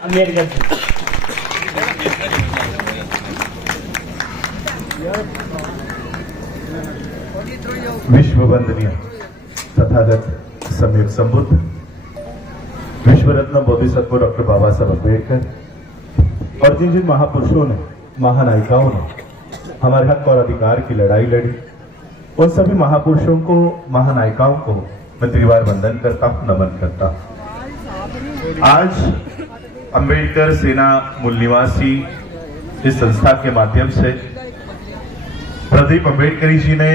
विश्व वंदनीय तथागत सम्यक संबुद्ध विश्व रत्न बोधिसत्व डॉक्टर बाबा साहब अम्बेडकर और जिन जिन महापुरुषों ने, महानायिकाओं ने हमारे हक और अधिकार की लड़ाई लड़ी, उन सभी महापुरुषों को, महानायिकाओं को मैं त्रिवार वंदन करता हूं, नमन करता हूं। आज अम्बेडकर सेना मूल निवासी इस संस्था के माध्यम से प्रदीप अम्बेडकर जी ने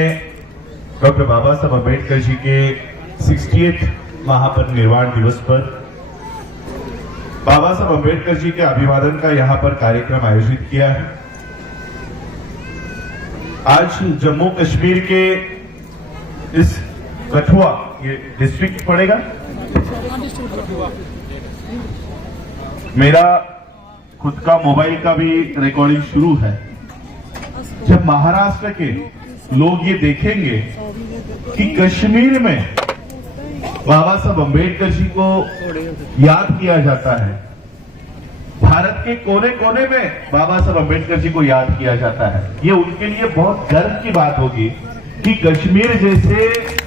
डॉक्टर बाबा साहब अम्बेडकर जी के 68 महापरिनिर्वाण दिवस पर बाबा साहब अम्बेडकर जी के अभिवादन का यहां पर कार्यक्रम आयोजित किया है। आज जम्मू कश्मीर के इस कठुआ, ये डिस्ट्रिक्ट पड़ेगा, मेरा खुद का मोबाइल का भी रिकॉर्डिंग शुरू है। जब महाराष्ट्र के लोग ये देखेंगे कि कश्मीर में बाबा साहब अम्बेडकर जी को याद किया जाता है, भारत के कोने कोने में बाबा साहब अम्बेडकर जी को याद किया जाता है, ये उनके लिए बहुत गर्व की बात होगी कि कश्मीर जैसे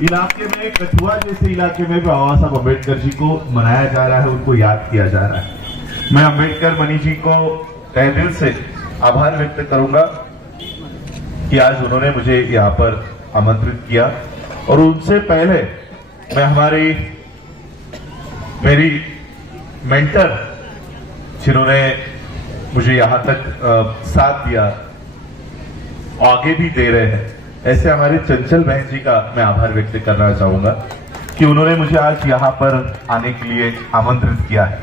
इलाके में, कठुआ जैसे इलाके में बाबा साहब अम्बेडकर जी को मनाया जा रहा है, उनको याद किया जा रहा है। मैं अम्बेडकर मणि जी को तहे दिल से आभार व्यक्त करूंगा कि आज उन्होंने मुझे यहाँ पर आमंत्रित किया। और उनसे पहले मैं मेरी मेंटर जिन्होंने मुझे यहाँ तक साथ दिया, आगे भी दे रहे हैं, ऐसे हमारे चंचल बहन जी का मैं आभार व्यक्त करना चाहूंगा कि उन्होंने मुझे आज यहाँ पर आने के लिए आमंत्रित किया है।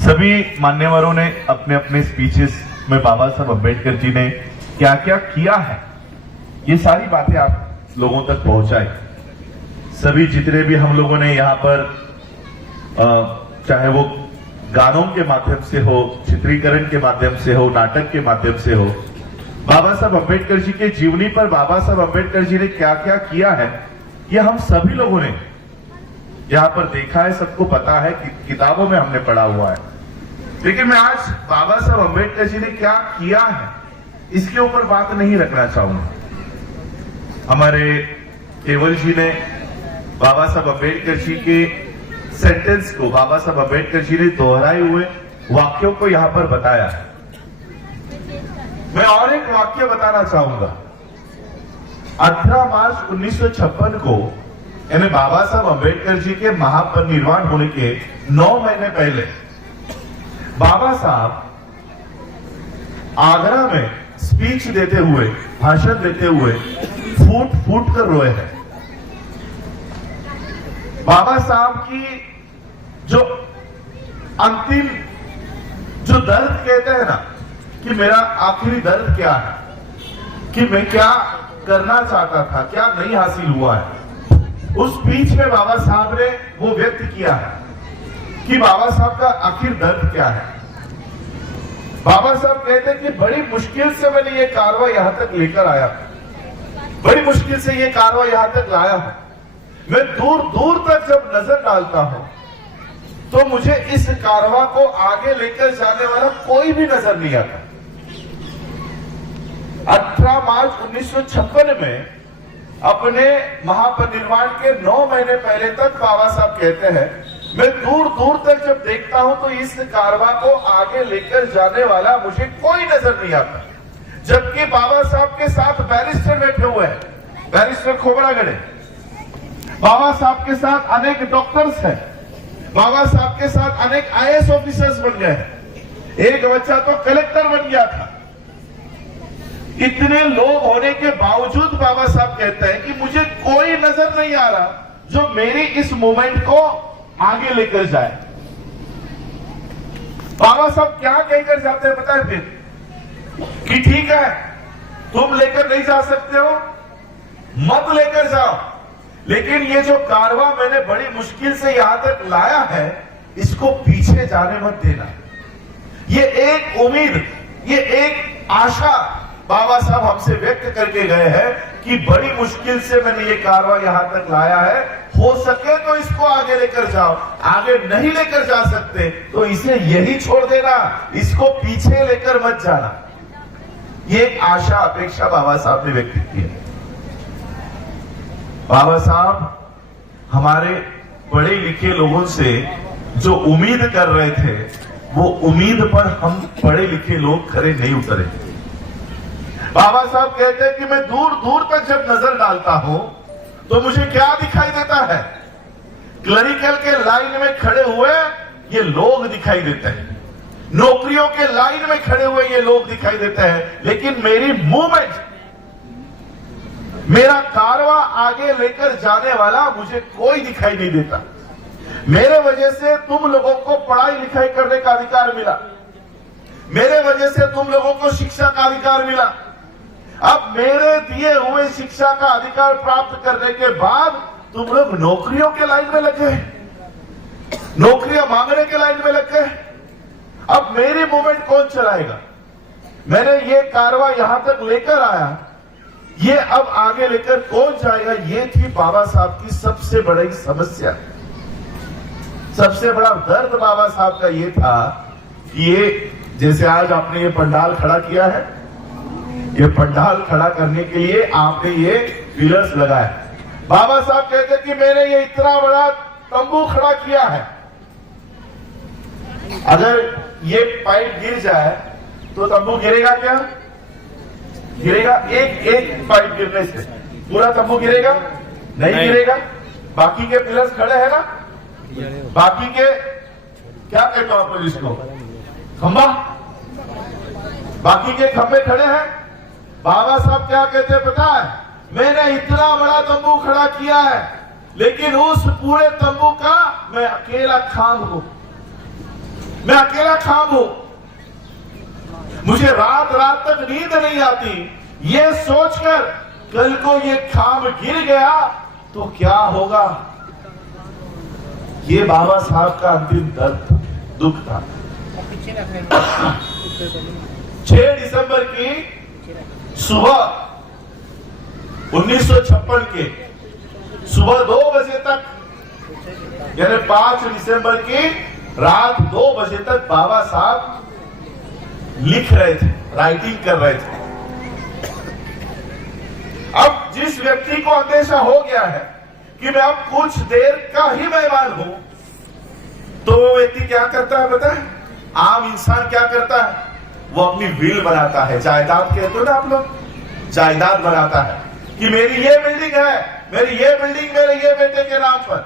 सभी मान्यवरों ने अपने अपने स्पीचेस में बाबा साहब अम्बेडकर जी ने क्या क्या किया है, ये सारी बातें आप लोगों तक पहुंचाई। सभी जितने भी हम लोगों ने यहाँ पर चाहे वो गानों के माध्यम से हो, चित्रीकरण के माध्यम से हो, नाटक के माध्यम से हो, बाबा साहब अम्बेडकर जी के जीवनी पर बाबा साहब अम्बेडकर जी ने क्या क्या किया है, ये हम सभी लोगों ने यहाँ पर देखा है, सबको पता है, कि किताबों में हमने पढ़ा हुआ है। लेकिन मैं आज बाबा साहब अम्बेडकर जी ने क्या किया है इसके ऊपर बात नहीं रखना चाहूंगा। हमारे केवल जी ने बाबा साहब अम्बेडकर जी के सेंटेंस को, बाबा साहब अम्बेडकर जी ने दोहराए हुए वाक्यों को यहां पर बताया। मैं और एक वाक्य बताना चाहूंगा। 18 मार्च 1956 को, यानी बाबा साहब अम्बेडकर जी के महापरिनिर्वाण होने के 9 महीने पहले, बाबा साहब आगरा में स्पीच देते हुए, भाषण देते हुए फूट फूट कर रोए हैं। बाबा साहब की जो अंतिम जो दर्द कहते हैं ना, कि मेरा आखिरी दर्द क्या है, कि मैं क्या करना चाहता था, क्या नहीं हासिल हुआ है, उस स्पीच में बाबा साहब ने वो व्यक्त किया है कि बाबा साहब का आखिर दर्द क्या है। बाबा साहब कहते हैं कि बड़ी मुश्किल से मैंने ये कारवा यहां तक लेकर आया, बड़ी मुश्किल से ये कारवा यहां तक लाया हूं। मैं दूर दूर तक जब नजर डालता हूं तो मुझे इस कारवा को आगे लेकर जाने वाला कोई भी नजर नहीं आता। 18 मार्च 1956 में अपने महापरिनिर्वाण के 9 महीने पहले तक बाबा साहब कहते हैं, मैं दूर दूर तक जब देखता हूं तो इस कारवा को आगे लेकर जाने वाला मुझे कोई नजर नहीं आता। जबकि बाबा साहब के साथ बैरिस्टर बैठे हुए हैं, बैरिस्टर खोबरागढ़े, बाबा साहब के साथ अनेक डॉक्टर्स हैं, बाबा साहब के साथ अनेक आईएएस ऑफिसर्स बन गए हैं, एक बच्चा तो कलेक्टर बन गया था। इतने लोग होने के बावजूद बाबा साहब कहते हैं कि मुझे कोई नजर नहीं आ रहा जो मेरी इस मूवमेंट को आगे लेकर जाए। बाबा साहब क्या कहकर जाते हैं पता है फिर, कि ठीक है तुम लेकर नहीं जा सकते हो, मत लेकर जाओ, लेकिन ये जो कारवा मैंने बड़ी मुश्किल से यहां तक लाया है, इसको पीछे जाने मत देना। ये एक उम्मीद, ये एक आशा बाबा साहब हमसे व्यक्त करके गए हैं कि बड़ी मुश्किल से मैंने ये कारवा यहां तक लाया है, हो सके तो इसको आगे लेकर जाओ, आगे नहीं लेकर जा सकते तो इसे यही छोड़ देना, इसको पीछे लेकर मत जाना। ये एक आशा अपेक्षा बाबा साहब ने व्यक्त की है। बाबा साहब हमारे पढ़े लिखे लोगों से जो उम्मीद कर रहे थे, वो उम्मीद पर हम पढ़े लिखे लोग खरे नहीं उतरे। बाबा साहब कहते हैं कि मैं दूर दूर तक जब नजर डालता हूं तो मुझे क्या दिखाई देता है? क्लरिकल के लाइन में खड़े हुए ये लोग दिखाई देते हैं, नौकरियों के लाइन में खड़े हुए ये लोग दिखाई देते हैं, लेकिन मेरी मूवमेंट, मेरा कारवां आगे लेकर जाने वाला मुझे कोई दिखाई नहीं देता। मेरे वजह से तुम लोगों को पढ़ाई लिखाई करने का अधिकार मिला, मेरे वजह से तुम लोगों को शिक्षा का अधिकार मिला। अब मेरे दिए हुए शिक्षा का अधिकार प्राप्त करने के बाद तुम लोग नौकरियों के लाइन में लग गए, नौकरियां मांगने के लाइन में लग गए। अब मेरी मूवमेंट कौन चलाएगा? मैंने ये कारवां यहां तक लेकर आया, ये अब आगे लेकर कौन जाएगा? ये थी बाबा साहब की सबसे बड़ी समस्या, सबसे बड़ा दर्द बाबा साहब का ये था कि ये जैसे आज आपने ये पंडाल खड़ा किया है, ये पंडाल खड़ा करने के लिए आपने ये पिलर्स लगाए। बाबा साहब कहते कि मैंने ये इतना बड़ा तंबू खड़ा किया है, अगर ये पाइप गिर जाए तो तंबू गिरेगा क्या? गिरेगा? एक पाइप गिरने से पूरा तंबू गिरेगा? नहीं गिरेगा। बाकी के पिलर्स खड़े हैं ना, बाकी के क्या कहते हो आप इसको, खंबा, बाकी के खंबे खड़े हैं। बाबा साहब क्या कहते हैं पता है? मैंने इतना बड़ा तंबू खड़ा किया है, लेकिन उस पूरे तंबू का मैं अकेला खाम हूं, मैं अकेला खाम हूं। मुझे रात रात तक नींद नहीं आती ये सोचकर कल को ये खाम गिर गया तो क्या होगा। ये बाबा साहब का अंतिम दर्द, दुख था। 6 दिसंबर की सुबह 1956 के सुबह 2 बजे तक, यानी 5 दिसंबर की रात 2 बजे तक बाबा साहब लिख रहे थे, राइटिंग कर रहे थे। अब जिस व्यक्ति को अंदेशा हो गया है कि मैं अब कुछ देर का ही मेहमान हूं, तो वो व्यक्ति क्या करता है पता है? आम इंसान क्या करता है? वो अपनी विल बनाता है, जायदाद कहते हो ना आप लोग, जायदाद बनाता है कि मेरी ये बिल्डिंग है, मेरी ये बिल्डिंग मेरे ये बेटे के नाम पर,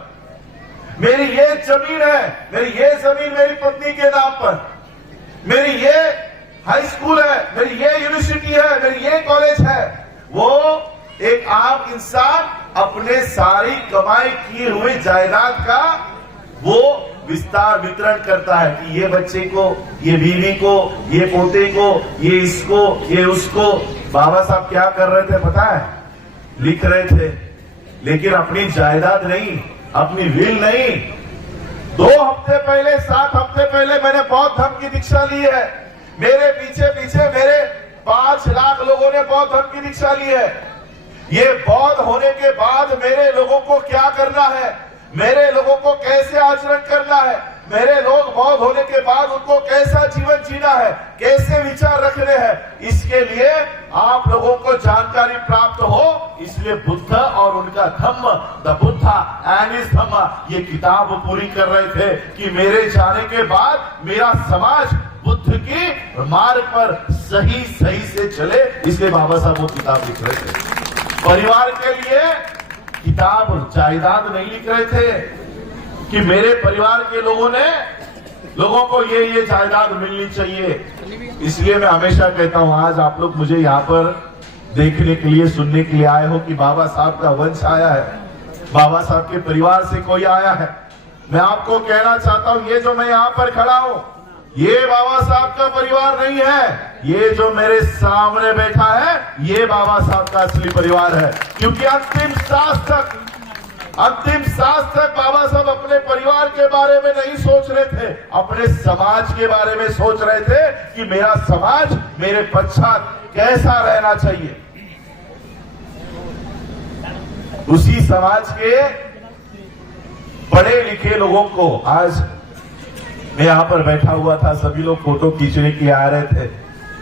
मेरी ये जमीन है, मेरी ये जमीन मेरी पत्नी के नाम पर, मेरी ये हाई स्कूल है, मेरी ये यूनिवर्सिटी है, मेरी ये कॉलेज है। वो एक आम इंसान अपने सारी कमाई किए हुए जायदाद का वो विस्तार वितरण करता है कि ये बच्चे को, ये बीवी को, ये पोते को, ये इसको, ये उसको। बाबा साहब क्या कर रहे थे पता है? लिख रहे थे, लेकिन अपनी जायदाद नहीं, अपनी विल नहीं। 2 हफ्ते पहले, 7 हफ्ते पहले मैंने बौद्ध धर्म की दीक्षा ली है। मेरे पीछे पीछे मेरे 5 लाख लोगों ने बौद्ध धर्म की दीक्षा ली है। ये बौद्ध होने के बाद मेरे लोगों को क्या करना है, मेरे लोगों को कैसे आचरण करना है, मेरे लोग बौद्ध होने के बाद उनको कैसा जीवन जीना है, कैसे विचार रखने हैं, इसके लिए आप लोगों को जानकारी प्राप्त हो। इसलिए बुद्ध और उनका धम्म, द बुद्धा एंड हिज धम्म, ये किताब पूरी कर रहे थे कि मेरे जाने के बाद मेरा समाज बुद्ध की मार्ग पर सही सही से चले। इसलिए बाबा साहब वो किताब लिख रहे थे। परिवार के लिए किताब जायदाद नहीं लिख रहे थे कि मेरे परिवार के लोगों को ये जायदाद मिलनी चाहिए। इसलिए मैं हमेशा कहता हूं, आज आप लोग मुझे यहाँ पर देखने के लिए, सुनने के लिए आए हो कि बाबा साहब का वंश आया है, बाबा साहब के परिवार से कोई आया है। मैं आपको कहना चाहता हूं, ये जो मैं यहाँ पर खड़ा हूं, ये बाबा साहब का परिवार नहीं है। ये जो मेरे सामने बैठा है, ये बाबा साहब का असली परिवार है। क्योंकि अंतिम सांस तक बाबा साहब अपने परिवार के बारे में नहीं सोच रहे थे, अपने समाज के बारे में सोच रहे थे कि मेरा समाज मेरे पश्चात कैसा रहना चाहिए। उसी समाज के पढ़े लिखे लोगों को, आज मैं यहां पर बैठा हुआ था, सभी लोग फोटो खींचने के आ रहे थे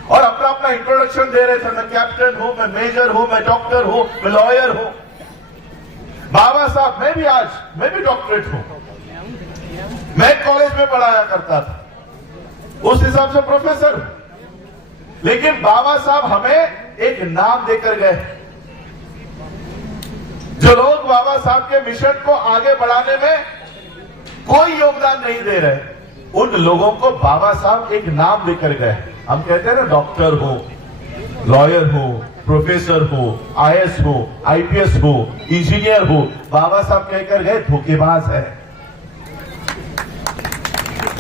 और अपना अपना इंट्रोडक्शन दे रहे थे। मैं कैप्टन हूं, मैं मेजर हूं, मैं डॉक्टर हूं, मैं लॉयर हूं। बाबा साहब, मैं भी डॉक्टरेट हूं, मैं कॉलेज में पढ़ाया करता था, उस हिसाब से प्रोफेसर हूं। लेकिन बाबा साहब हमें एक नाम देकर गए। जो लोग बाबा साहब के मिशन को आगे बढ़ाने में कोई योगदान नहीं दे रहे, उन लोगों को बाबा साहब एक नाम देकर गए। हम कहते हैं ना, डॉक्टर हो, लॉयर हो, प्रोफेसर हो, आईएएस हो, आईपीएस हो, इंजीनियर हो। बाबा साहब कहकर गए धोखेबाज है,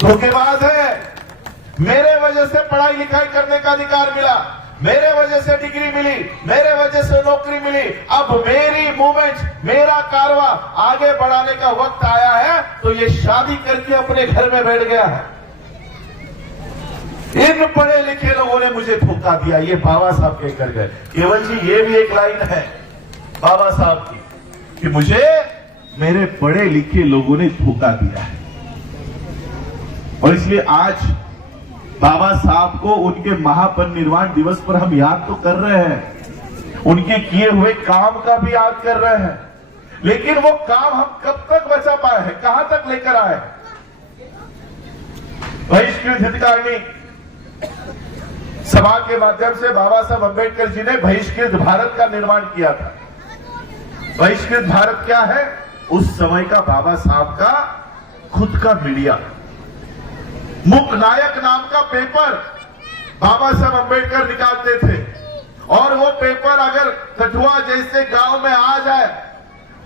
धोखेबाज है। मेरे वजह से पढ़ाई लिखाई करने का अधिकार मिला, मेरे वजह से डिग्री मिली, मेरे वजह से नौकरी मिली। अब मेरी मूवमेंट, मेरा कारवा आगे बढ़ाने का वक्त आया है, तो ये शादी करके अपने घर में बैठ गया है। इन पढ़े लिखे लोगों ने मुझे धोखा दिया, ये बाबा साहब कहकर गए। केवल जी, ये भी एक लाइन है बाबा साहब की कि मुझे मेरे पढ़े लिखे लोगों ने धोखा दिया है। और इसलिए आज बाबा साहब को उनके महापरिनिर्वाण दिवस पर हम याद तो कर रहे हैं, उनके किए हुए काम का भी याद कर रहे हैं, लेकिन वो काम हम कब तक बचा पाए हैं, कहां तक लेकर आए? बहिष्कृत हितकारिणी सभा के माध्यम से बाबा साहब अंबेडकर जी ने बहिष्कृत भारत का निर्माण किया था। बहिष्कृत भारत क्या है? उस समय का बाबा साहब का खुद का मीडिया, मुक नायक नाम का पेपर बाबा साहब अंबेडकर निकालते थे। और वो पेपर अगर कठुआ जैसे गांव में आ जाए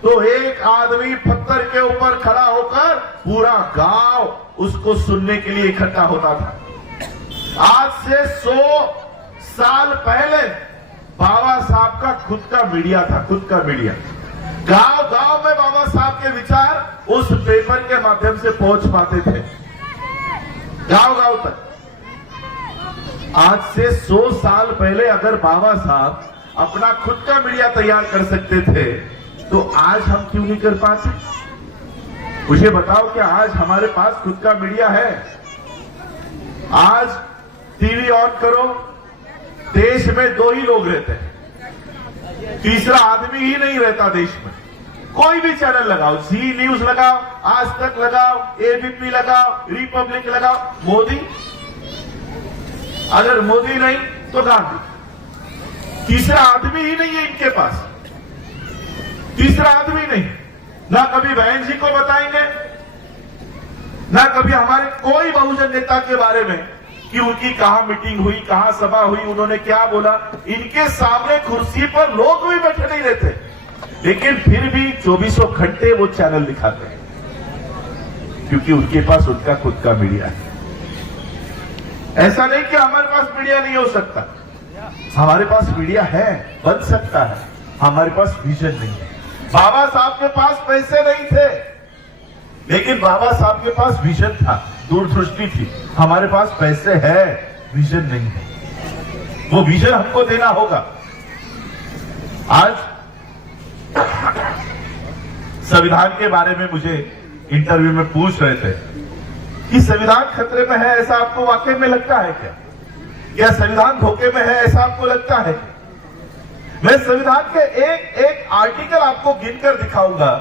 तो एक आदमी पत्थर के ऊपर खड़ा होकर पूरा गांव उसको सुनने के लिए इकट्ठा होता था। आज से 100 साल पहले बाबा साहब का खुद का मीडिया था, खुद का मीडिया। गांव गांव में बाबा साहब के विचार उस पेपर के माध्यम से पहुंच पाते थे, गांव गांव तक। आज से 100 साल पहले अगर बाबा साहब अपना खुद का मीडिया तैयार कर सकते थे, तो आज हम क्यों नहीं कर पाते? मुझे बताओ कि आज हमारे पास खुद का मीडिया है? आज टीवी ऑन करो, देश में 2 ही लोग रहते हैं, तीसरा आदमी ही नहीं रहता देश में। कोई भी चैनल लगाओ, जी न्यूज लगाओ, आज तक लगाओ, एबीपी लगाओ, रिपब्लिक लगाओ, मोदी। अगर मोदी नहीं तो गांधी। तीसरा आदमी ही नहीं है इनके पास, तीसरा आदमी नहीं। ना कभी बहन जी को बताएंगे, ना कभी हमारे कोई बहुजन नेता के बारे में कि उनकी कहां मीटिंग हुई, कहां सभा हुई, उन्होंने क्या बोला। इनके सामने कुर्सी पर लोग भी बैठे नहीं रहते, लेकिन फिर भी 24 घंटे वो चैनल दिखाते हैं, क्योंकि उनके पास उनका खुद का मीडिया है। ऐसा नहीं कि हमारे पास मीडिया नहीं हो सकता, हमारे पास मीडिया है, बन सकता है, हमारे पास विजन नहीं है। बाबा साहब के पास पैसे नहीं थे, लेकिन बाबा साहब के पास विजन था, दूरदृष्टि थी। हमारे पास पैसे है, विजन नहीं है। वो विजन हमको देना होगा। आज संविधान के बारे में मुझे इंटरव्यू में पूछ रहे थे कि संविधान खतरे में है, ऐसा आपको वाकई में लगता है क्या? या संविधान धोखे में है, ऐसा आपको लगता है? मैं संविधान के एक एक आर्टिकल आपको गिनकर दिखाऊंगा,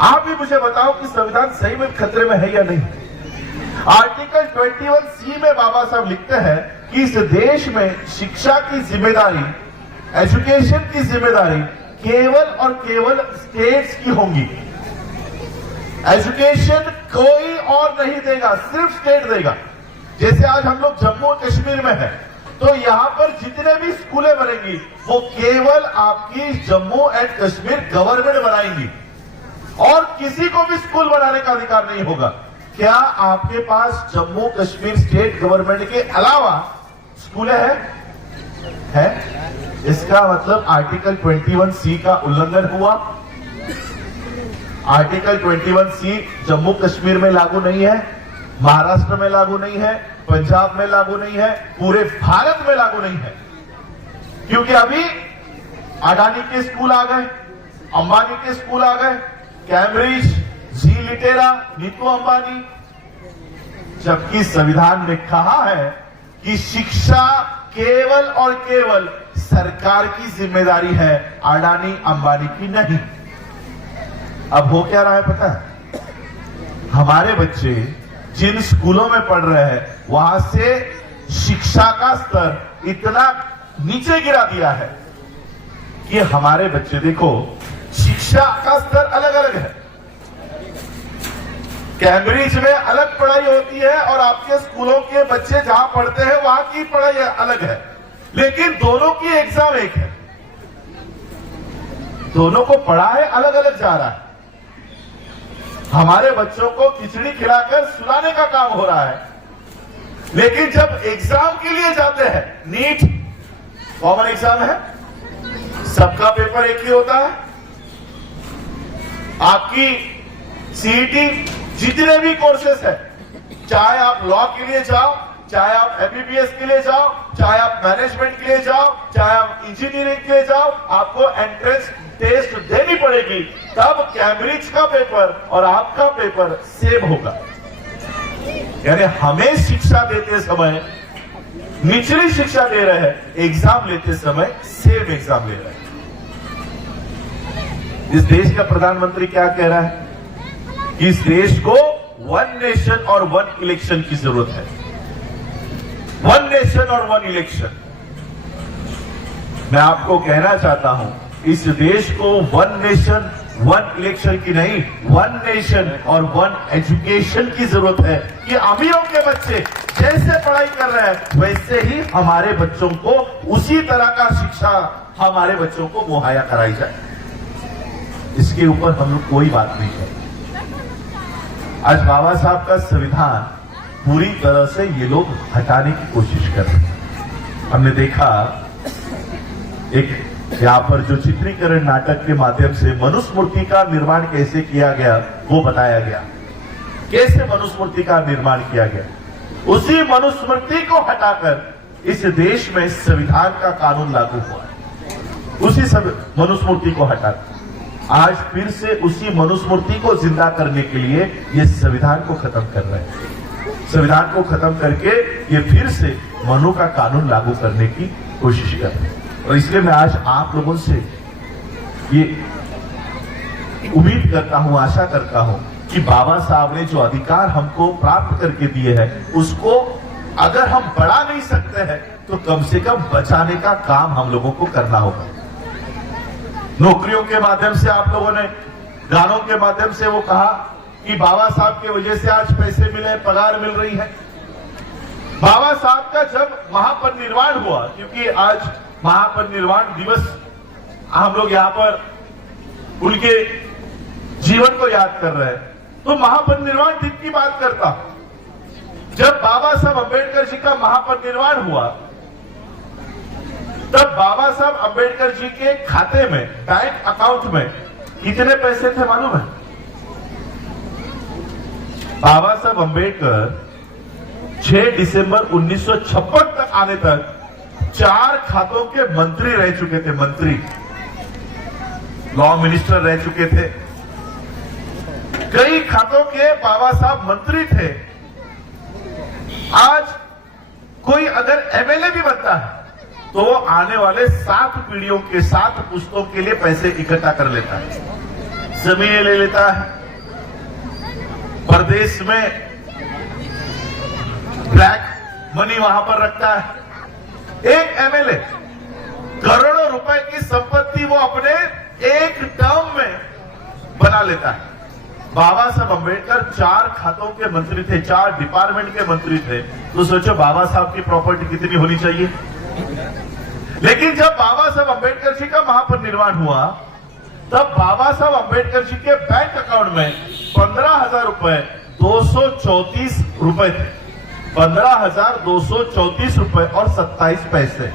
आप भी मुझे बताओ कि संविधान सही में खतरे में है या नहीं। आर्टिकल 21C में बाबा साहब लिखते हैं कि इस देश में शिक्षा की जिम्मेदारी, एजुकेशन की जिम्मेदारी केवल और केवल स्टेट्स की होंगी। एजुकेशन कोई और नहीं देगा, सिर्फ स्टेट देगा। जैसे आज हम लोग जम्मू और कश्मीर में है, तो यहां पर जितने भी स्कूलें बनेंगी वो केवल आपकी जम्मू एंड कश्मीर गवर्नमेंट बनाएंगी, और किसी को भी स्कूल बनाने का अधिकार नहीं होगा। क्या आपके पास जम्मू कश्मीर स्टेट गवर्नमेंट के अलावा स्कूलें है? इसका मतलब आर्टिकल 21C का उल्लंघन हुआ। आर्टिकल 21C जम्मू कश्मीर में लागू नहीं है, महाराष्ट्र में लागू नहीं है, पंजाब में लागू नहीं है, पूरे भारत में लागू नहीं है। क्योंकि अभी अडानी के स्कूल आ गए, अंबानी के स्कूल आ गए, कैम्ब्रिज, लिटेरा नीतू अंबानी, जबकि संविधान ने कहा है कि शिक्षा केवल और केवल सरकार की जिम्मेदारी है, अडानी अंबानी की नहीं। अब हो क्या रहा है पता है? हमारे बच्चे जिन स्कूलों में पढ़ रहे हैं वहां से शिक्षा का स्तर इतना नीचे गिरा दिया है कि हमारे बच्चे, देखो शिक्षा का स्तर अलग अलग है। कैम्ब्रिज में अलग पढ़ाई होती है और आपके स्कूलों के बच्चे जहां पढ़ते हैं वहां की पढ़ाई अलग है, लेकिन दोनों की एग्जाम एक है। दोनों को पढ़ाए अलग अलग जा रहा है। हमारे बच्चों को खिचड़ी खिलाकर सुलाने का काम हो रहा है, लेकिन जब एग्जाम के लिए जाते हैं, नीट कॉमन एग्जाम है, सबका पेपर एक ही होता है। आपकी सीईटी जितने भी कोर्सेस है, चाहे आप लॉ के लिए जाओ, चाहे आप एमबीबीएस के लिए जाओ, चाहे आप मैनेजमेंट के लिए जाओ, चाहे आप इंजीनियरिंग के लिए जाओ, आपको एंट्रेंस टेस्ट देनी पड़ेगी, तब कैम्ब्रिज का पेपर और आपका पेपर सेम होगा। यानी हमें शिक्षा देते समय निचली शिक्षा दे रहे हैं, एग्जाम लेते समय सेम एग्जाम ले रहे हैं। इस देश का प्रधानमंत्री क्या कह रहा है कि इस देश को वन नेशन और वन इलेक्शन की जरूरत है। वन नेशन और वन इलेक्शन। मैं आपको कहना चाहता हूं, इस देश को वन नेशन वन इलेक्शन की नहीं, वन नेशन और वन एजुकेशन की जरूरत है कि अमीरों के बच्चे जैसे पढ़ाई कर रहे हैं वैसे ही हमारे बच्चों को उसी तरह का शिक्षा हमारे बच्चों को मुहैया कराई जाए। इसके ऊपर हम लोग कोई बात नहीं करते। आज बाबा साहब का संविधान पूरी तरह से ये लोग हटाने की कोशिश कर रहे हैं। हमने देखा एक यहाँ पर जो चित्रीकरण नाटक के माध्यम से मनुस्मृति का निर्माण कैसे किया गया वो बताया गया। कैसे मनुस्मृति का निर्माण किया गया, उसी मनुस्मृति को हटाकर इस देश में संविधान का कानून लागू हुआ। उसी मनुस्मृति को हटाकर आज फिर से उसी मनुस्मृति को जिंदा करने के लिए ये संविधान को खत्म कर रहे हैं। संविधान को खत्म करके ये फिर से मनु का कानून लागू करने की कोशिश कर रहे हैं। और इसलिए मैं आज आप लोगों से ये उम्मीद करता हूं, आशा करता हूं कि बाबा साहब ने जो अधिकार हमको प्राप्त करके दिए हैं उसको अगर हम बढ़ा नहीं सकते हैं तो कम से कम बचाने का काम हम लोगों को करना होगा। नौकरियों के माध्यम से आप लोगों ने, गानों के माध्यम से वो कहा कि बाबा साहब की वजह से आज पैसे मिले, पगार मिल रही है। बाबा साहब का जब महापरिनिर्वाण हुआ, क्योंकि आज महापरिनिर्वाण दिवस हम लोग यहाँ पर उनके जीवन को याद कर रहे हैं, तो महापरिनिर्वाण दिन की बात करता हूं। जब बाबा साहब अंबेडकर जी का महापरिनिर्वाण हुआ तब बाबा साहब अंबेडकर जी के खाते में, बैंक अकाउंट में कितने पैसे थे मालूम है? बाबा साहब अंबेडकर 6 दिसंबर 1956 तक आने तक 4 खातों के मंत्री रह चुके थे। मंत्री, लॉ मिनिस्टर रह चुके थे। कई खातों के बाबा साहब मंत्री थे। आज कोई अगर एमएलए भी बनता है तो वो आने वाले 7 पीढ़ियों के 7 पुश्तों के लिए पैसे इकट्ठा कर लेता है, जमीनें ले लेता है, प्रदेश में ब्लैक मनी वहां पर रखता है। एक एमएलए करोड़ों रुपए की संपत्ति वो अपने एक टर्म में बना लेता है। बाबा साहब अंबेडकर 4 खातों के मंत्री थे, 4 डिपार्टमेंट के मंत्री थे, तो सोचो बाबा साहब की प्रॉपर्टी कितनी होनी चाहिए। लेकिन जब बाबा साहब अंबेडकर जी का महापरिनिर्वाण हुआ तब बाबा साहब अंबेडकर जी के बैंक अकाउंट में 15,000 रुपए 234 रुपए थे। 15,234 रुपए और 27 पैसे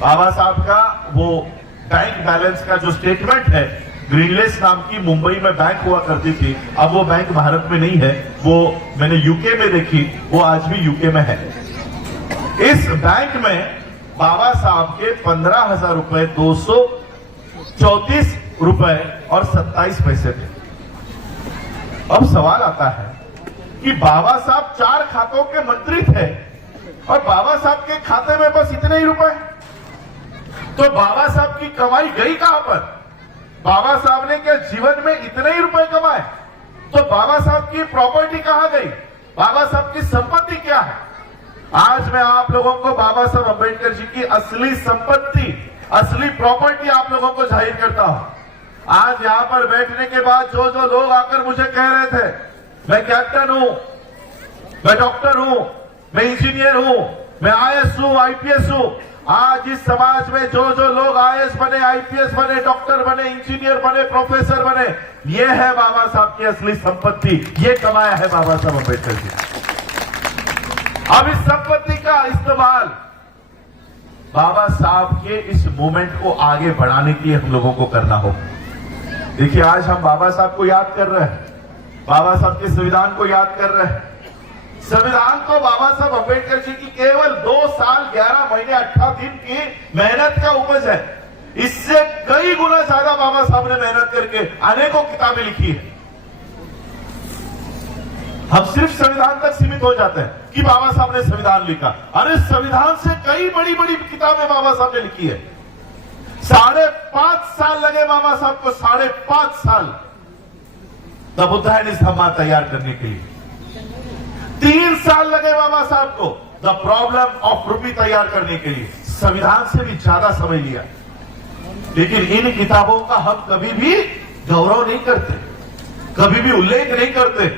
बाबा साहब का वो बैंक बैलेंस का जो स्टेटमेंट है, ग्रीनलेस नाम की मुंबई में बैंक हुआ करती थी, अब वो बैंक भारत में नहीं है, वो मैंने यूके में देखी, वो आज भी यूके में है। इस बैंक में बाबा साहब के 15,000 रुपए 234 रुपए और 27 पैसे थे। अब सवाल आता है कि बाबा साहब 4 खातों के मंत्री थे और बाबा साहब के खाते में बस इतने ही रुपए, तो बाबा साहब की कमाई गई कहां पर? बाबा साहब ने क्या जीवन में इतने ही रुपए कमाए? तो बाबा साहब की प्रॉपर्टी कहां गई? बाबा साहब की संपत्ति क्या है? आज मैं आप लोगों को बाबा साहब अम्बेडकर जी की असली संपत्ति, असली प्रॉपर्टी आप लोगों को जाहिर करता हूं। आज यहां पर बैठने के बाद जो जो लोग आकर मुझे कह रहे थे मैं कैप्टन हूं, मैं डॉक्टर हूं, मैं इंजीनियर हूं, मैं आईएएस हूं, आईपीएस हूं, आज इस समाज में जो जो लोग आईएएस बने, आईपीएस बने, डॉक्टर बने, इंजीनियर बने, प्रोफेसर बने, ये है बाबा साहब की असली संपत्ति, ये कमाया है बाबा साहब अम्बेडकर जी। अब इस संपत्ति का इस्तेमाल बाबा साहब के इस मूवमेंट को आगे बढ़ाने के लिए हम लोगों को करना होगा। देखिए, आज हम बाबा साहब को याद कर रहे हैं, बाबा साहब के संविधान को याद कर रहे हैं। संविधान तो बाबा साहब अम्बेडकर जी की केवल 2 साल 11 महीने 18 दिन की मेहनत का उपज है। इससे कई गुना ज्यादा बाबा साहब ने मेहनत करके अनेकों किताबें लिखी है। हम सिर्फ संविधान तक सीमित हो जाते हैं कि बाबा साहब ने संविधान लिखा। अरे संविधान से कई बड़ी बड़ी किताबें बाबा साहब ने लिखी है। 5.5 साल लगे बाबा साहब को, 5.5 साल द बुद्ध एंड हिज धम्मा तैयार करने के लिए। 3 साल लगे बाबा साहब को द प्रॉब्लम ऑफ रूपी तैयार करने के लिए। संविधान से भी ज्यादा समय लिया, लेकिन इन किताबों का हम कभी भी गौरव नहीं करते, कभी भी उल्लेख नहीं करते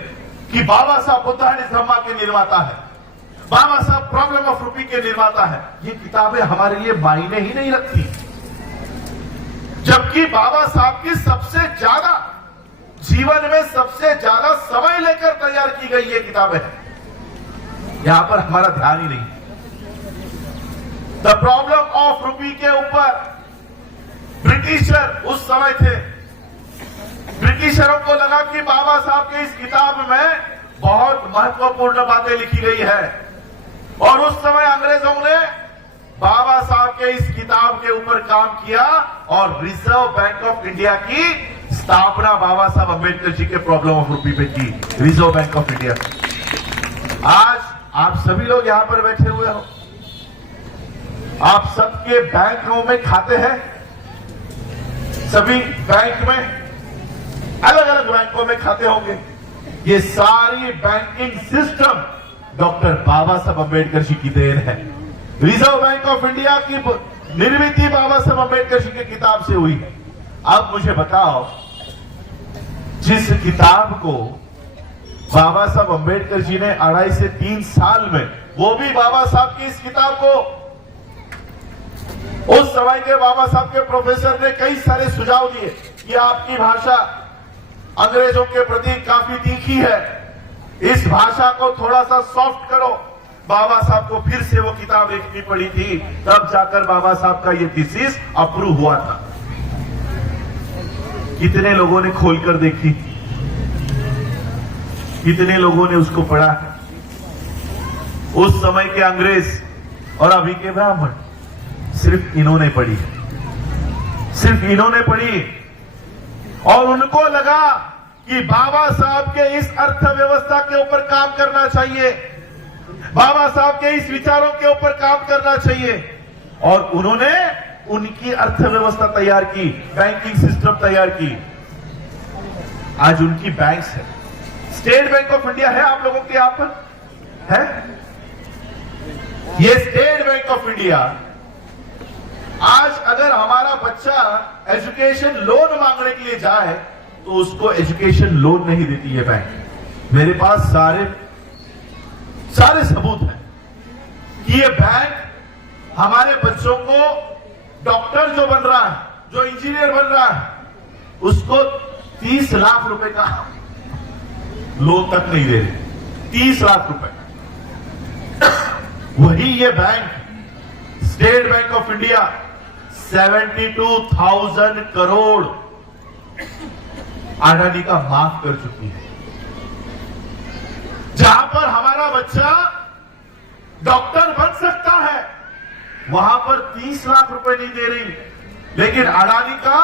कि बाबा साहब बुद्ध एंड हिज धम्मा के निर्माता है, बाबा साहब प्रॉब्लम ऑफ रूपी के निर्माता है। ये किताबें हमारे लिए मायने ही नहीं रखती, जबकि बाबा साहब की सबसे ज्यादा जीवन में सबसे ज्यादा समय लेकर तैयार की गई ये किताबें हैं। यहां पर हमारा ध्यान ही नहीं। द प्रॉब्लम ऑफ रूपी के ऊपर ब्रिटिशर उस समय थे, ब्रिटिशरों को लगा कि बाबा साहब के इस किताब में बहुत महत्वपूर्ण बातें लिखी गई है, और उस समय अंग्रेजों ने बाबा साहब के इस किताब के ऊपर काम किया और रिजर्व बैंक ऑफ इंडिया की स्थापना बाबा साहब अम्बेडकर जी के प्रॉब्लम ऑफ रूपी पे की, रिजर्व बैंक ऑफ इंडिया। आज आप सभी लोग यहां पर बैठे हुए हो, आप सबके बैंकों में खाते हैं, सभी बैंक में अलग अलग बैंकों में खाते होंगे। ये सारी बैंकिंग सिस्टम डॉक्टर बाबा साहब अम्बेडकर जी की देन है। रिजर्व बैंक ऑफ इंडिया की निर्मित बाबा साहब अम्बेडकर जी की किताब से हुई है। अब मुझे बताओ, जिस किताब को बाबा साहब अम्बेडकर जी ने 2.5 से 3 साल में, वो भी बाबा साहब की इस किताब को, उस समय के बाबा साहब के प्रोफेसर ने कई सारे सुझाव दिए कि आपकी भाषा अंग्रेजों के प्रति काफी तीखी है, इस भाषा को थोड़ा सा सॉफ्ट करो। बाबा साहब को फिर से वो किताब लिखनी पड़ी थी, तब जाकर बाबा साहब का ये थीसिस अप्रूव हुआ था। कितने लोगों ने खोलकर देखी, कितने लोगों ने उसको पढ़ा है? उस समय के अंग्रेज और अभी के ब्राह्मण, सिर्फ इन्होंने पढ़ी, सिर्फ इन्होंने पढ़ी, और उनको लगा कि बाबा साहब के इस अर्थव्यवस्था के ऊपर काम करना चाहिए, बाबा साहब के इस विचारों के ऊपर काम करना चाहिए, और उन्होंने उनकी अर्थव्यवस्था तैयार की, बैंकिंग सिस्टम तैयार की। आज उनकी बैंक्स है। स्टेट बैंक ऑफ इंडिया है आप लोगों के यहां पर है? ये स्टेट बैंक ऑफ इंडिया, आज अगर हमारा बच्चा एजुकेशन लोन मांगने के लिए जाए तो उसको एजुकेशन लोन नहीं देती है बैंक। मेरे पास सारे सबूत हैं कि ये बैंक हमारे बच्चों को, डॉक्टर जो बन रहा है, जो इंजीनियर बन रहा है, उसको 30 लाख रुपए का लोन तक नहीं दे रहे। 30 लाख रुपए। वही ये bank, state bank of India, 72,000 crore Adani का माफ कर चुकी है। जहां पर हमारा बच्चा डॉक्टर बन सकता है, वहां पर 30 लाख रुपए नहीं दे रही, लेकिन अडानी का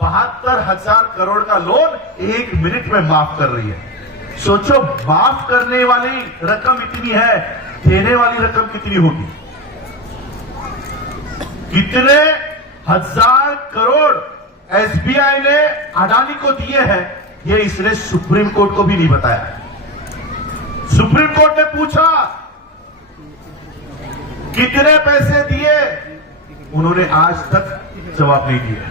72,000 करोड़ का लोन 1 मिनट में माफ कर रही है। सोचो, माफ करने वाली रकम इतनी है, देने वाली रकम कितनी होगी? कितने हजार करोड़ एसबीआई ने अडानी को दिए हैं, ये इसने सुप्रीम कोर्ट को भी नहीं बताया। सुप्रीम कोर्ट ने पूछा कितने पैसे दिए, उन्होंने आज तक जवाब नहीं दिया।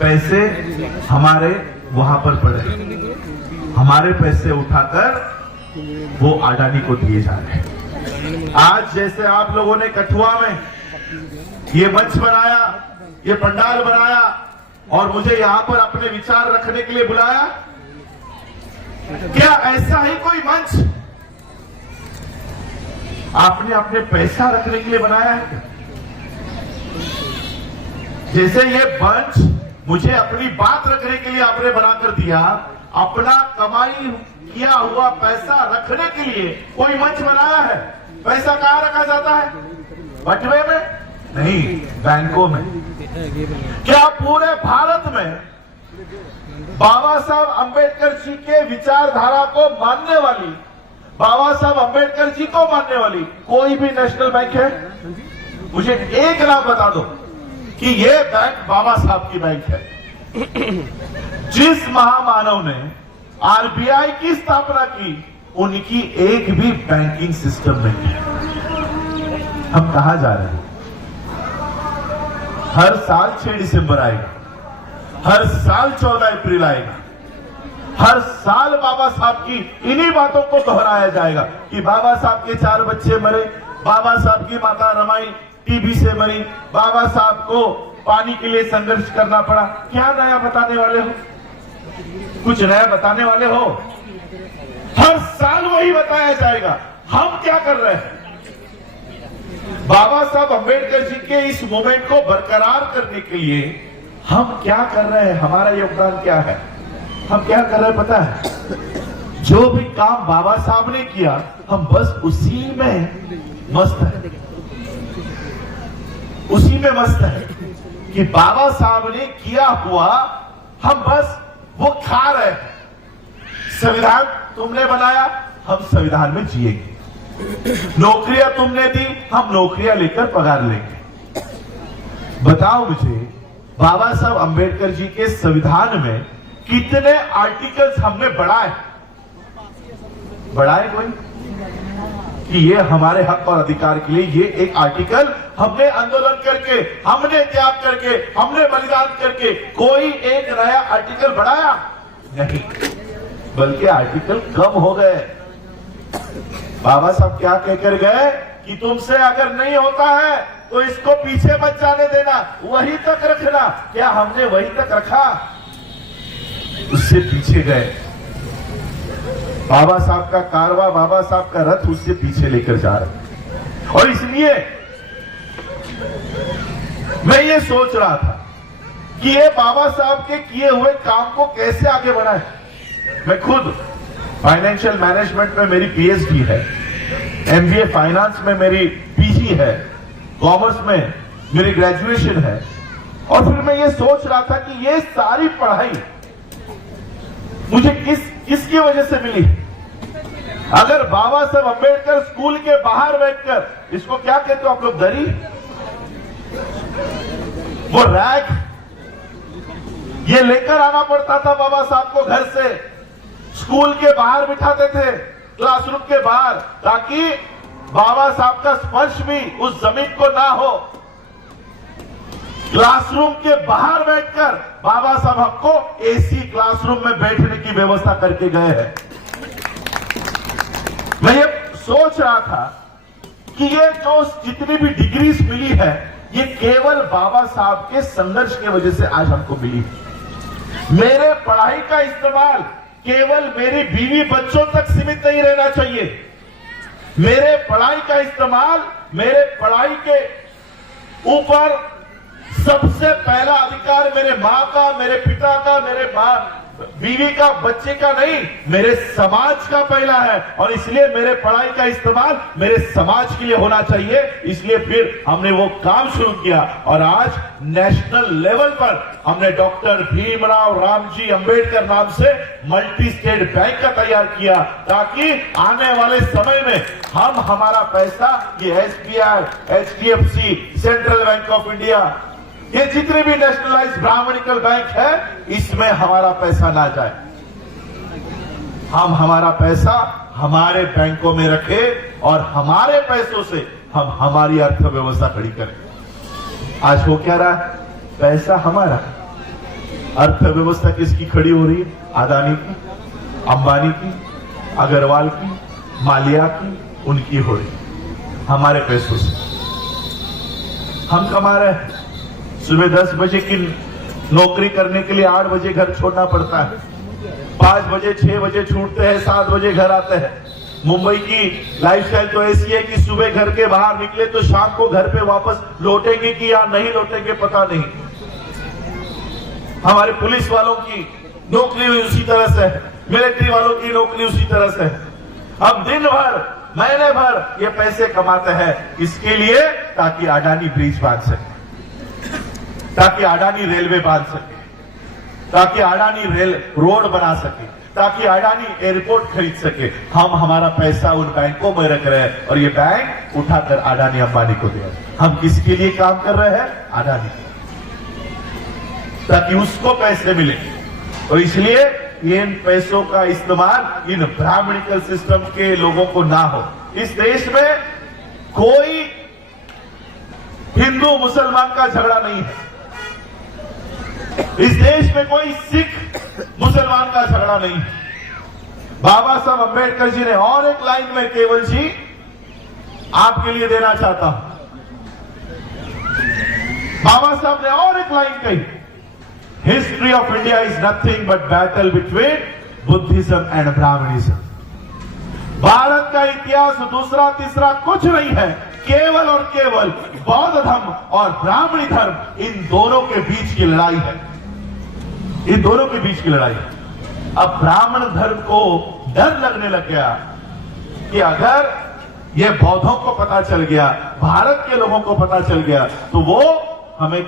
पैसे हमारे वहां पर पड़े, हमारे पैसे उठाकर वो अडानी को दिए जा रहे हैं। आज जैसे आप लोगों ने कठुआ में ये मंच बनाया, ये पंडाल बनाया और मुझे यहां पर अपने विचार रखने के लिए बुलाया, क्या ऐसा ही कोई मंच आपने अपने पैसा रखने के लिए बनाया है? जैसे ये मंच मुझे अपनी बात रखने के लिए आपने बनाकर दिया, अपना कमाई किया हुआ पैसा रखने के लिए कोई मंच बनाया है। पैसा कहां रखा जाता है? बटुए में नहीं, बैंकों में। क्या पूरे भारत में बाबा साहब अंबेडकर जी के विचारधारा को मानने वाली, बाबा साहब अंबेडकर जी को मानने वाली कोई भी नेशनल बैंक है? मुझे एक नाम बता दो कि ये बैंक बाबा साहब की बैंक है। जिस महामानव ने आरबीआई की स्थापना की, उनकी एक भी बैंकिंग सिस्टम नहीं है। हम कहां जा रहे हैं? हर साल 6 दिसंबर आएगा, हर साल 14 अप्रैल आएगा, हर साल बाबा साहब की इन्हीं बातों को दोहराया जाएगा कि बाबा साहब के 4 बच्चे मरे, बाबा साहब की माता रमाई टीबी से मरी, बाबा साहब को पानी के लिए संघर्ष करना पड़ा। क्या नया बताने वाले हो? कुछ नया बताने वाले हो? हर साल वही बताया जाएगा। हम क्या कर रहे हैं? बाबा साहब अंबेडकर जी के इस मूवमेंट को बरकरार करने के लिए हम क्या कर रहे हैं? हमारा योगदान क्या है? हम क्या कर रहे हैं पता है? जो भी काम बाबा साहब ने किया, हम बस उसी में मस्त है, उसी में मस्त है कि बाबा साहब ने किया हुआ हम बस वो खा रहे हैं। संविधान तुमने बनाया, हम संविधान में जिएंगे। नौकरियां तुमने दी, हम नौकरियां लेकर पगार लेंगे। बताओ मुझे, बाबा साहब अंबेडकर जी के संविधान में कितने आर्टिकल्स हमने बढ़ाए कोई? कि ये हमारे हक और अधिकार के लिए ये एक आर्टिकल हमने आंदोलन करके, हमने त्याग करके, हमने बलिदान करके कोई एक नया आर्टिकल बढ़ाया नहीं, बल्कि आर्टिकल कम हो गए। बाबा साहब क्या कहकर गए कि तुमसे अगर नहीं होता है तो इसको पीछे मत जाने देना, वहीं तक रखना। क्या हमने वहीं तक रखा? उससे पीछे गए। बाबा साहब का कारवा, बाबा साहब का रथ उससे पीछे लेकर जा रहे। और इसलिए मैं ये सोच रहा था कि ये बाबा साहब के किए हुए काम को कैसे आगे बढ़ाएं। मैं खुद फाइनेंशियल मैनेजमेंट में मेरी पीएचडी है, एमबीए फाइनेंस में मेरी पीजी है, कॉमर्स में मेरी ग्रेजुएशन है। और फिर मैं ये सोच रहा था कि ये सारी पढ़ाई मुझे किसकी वजह से मिली? अगर बाबा साहब अंबेडकर स्कूल के बाहर बैठकर, इसको क्या कहते हो आप लोग, दरी, वो रैक, ये लेकर आना पड़ता था बाबा साहब को घर से, स्कूल के बाहर बिठाते थे, क्लासरूम के बाहर, ताकि बाबा साहब का स्पर्श भी उस जमीन को ना हो। क्लासरूम के बाहर बैठकर बाबा साहब हमको एसी क्लासरूम में बैठने की व्यवस्था करके गए हैं। मैं ये सोच रहा था कि ये जो जितनी भी डिग्रीज मिली है, ये केवल बाबा साहब के संघर्ष की वजह से आज हमको मिली। मेरे पढ़ाई का इस्तेमाल केवल मेरी बीवी बच्चों तक सीमित नहीं रहना चाहिए। मेरे पढ़ाई का इस्तेमाल, मेरे पढ़ाई के ऊपर सबसे पहला अधिकार मेरे मां का, मेरे पिता का, बीवी का, बच्चे का नहीं, मेरे समाज का पहला है। और इसलिए मेरे पढ़ाई का इस्तेमाल मेरे समाज के लिए होना चाहिए। इसलिए फिर हमने वो काम शुरू किया और आज नेशनल लेवल पर हमने डॉक्टर भीमराव रामजी अंबेडकर नाम से मल्टी स्टेट बैंक का तैयार किया, ताकि आने वाले समय में हम हमारा पैसा, ये SBI, HDFC, central bank of India, ये जितने भी नेशनलाइज्ड ब्राह्मणिकल बैंक है, इसमें हमारा पैसा ना जाए। हम हमारा पैसा हमारे बैंकों में रखें और हमारे पैसों से हम हमारी अर्थव्यवस्था खड़ी करें। आज हो क्या रहा है? पैसा हमारा, अर्थव्यवस्था किसकी खड़ी हो रही है? अदानी की, अंबानी की, अग्रवाल की, मालिया की, उनकी हो रही है। हमारे पैसों से हम कमा रहे हैं। सुबह 10 बजे की नौकरी करने के लिए 8 बजे घर छोड़ना पड़ता है, 5 बजे 6 बजे छूटते हैं, 7 बजे घर आते हैं। मुंबई की लाइफस्टाइल तो ऐसी है कि सुबह घर के बाहर निकले तो शाम को घर पे वापस लौटेंगे कि या नहीं लौटेंगे पता नहीं। हमारे पुलिस वालों की नौकरी उसी तरह से है, मिलिट्री वालों की नौकरी उसी तरह से है। हम दिन भर, महीने भर ये पैसे कमाते हैं, इसके लिए ताकि अडानी ब्रिज बांध सके, ताकि अडानी रेलवे बांध सके, ताकि अडानी रेल रोड बना सके, ताकि अडानी एयरपोर्ट खरीद सके। हम हमारा पैसा उन बैंकों में रख रहे हैं और ये बैंक उठाकर अडानी अंबानी को दिया। हम किसके लिए काम कर रहे हैं? अडानी, ताकि उसको पैसे मिले। और इसलिए इन पैसों का इस्तेमाल इन ब्राह्मणिकल सिस्टम के लोगों को ना हो। इस देश में कोई हिंदू मुसलमान का झगड़ा नहीं है। इस देश में कोई सिख मुसलमान का झगड़ा नहीं है। बाबा साहब अंबेडकर जी ने और एक लाइन में केवल जी आपके लिए देना चाहता हूं। बाबा साहब ने और एक लाइन कही, history of India is nothing but battle between Buddhism and Brahmanism. भारत का इतिहास दूसरा तीसरा कुछ नहीं है, केवल और केवल बौद्ध धर्म और ब्राह्मणी धर्म, इन दोनों के बीच की लड़ाई है। इन दोनों के बीच की लड़ाई है। अब ब्राह्मण धर्म को डर लगने लग गया कि अगर ये बौद्धों को पता चल गया, भारत के लोगों को पता चल गया, तो वो हमें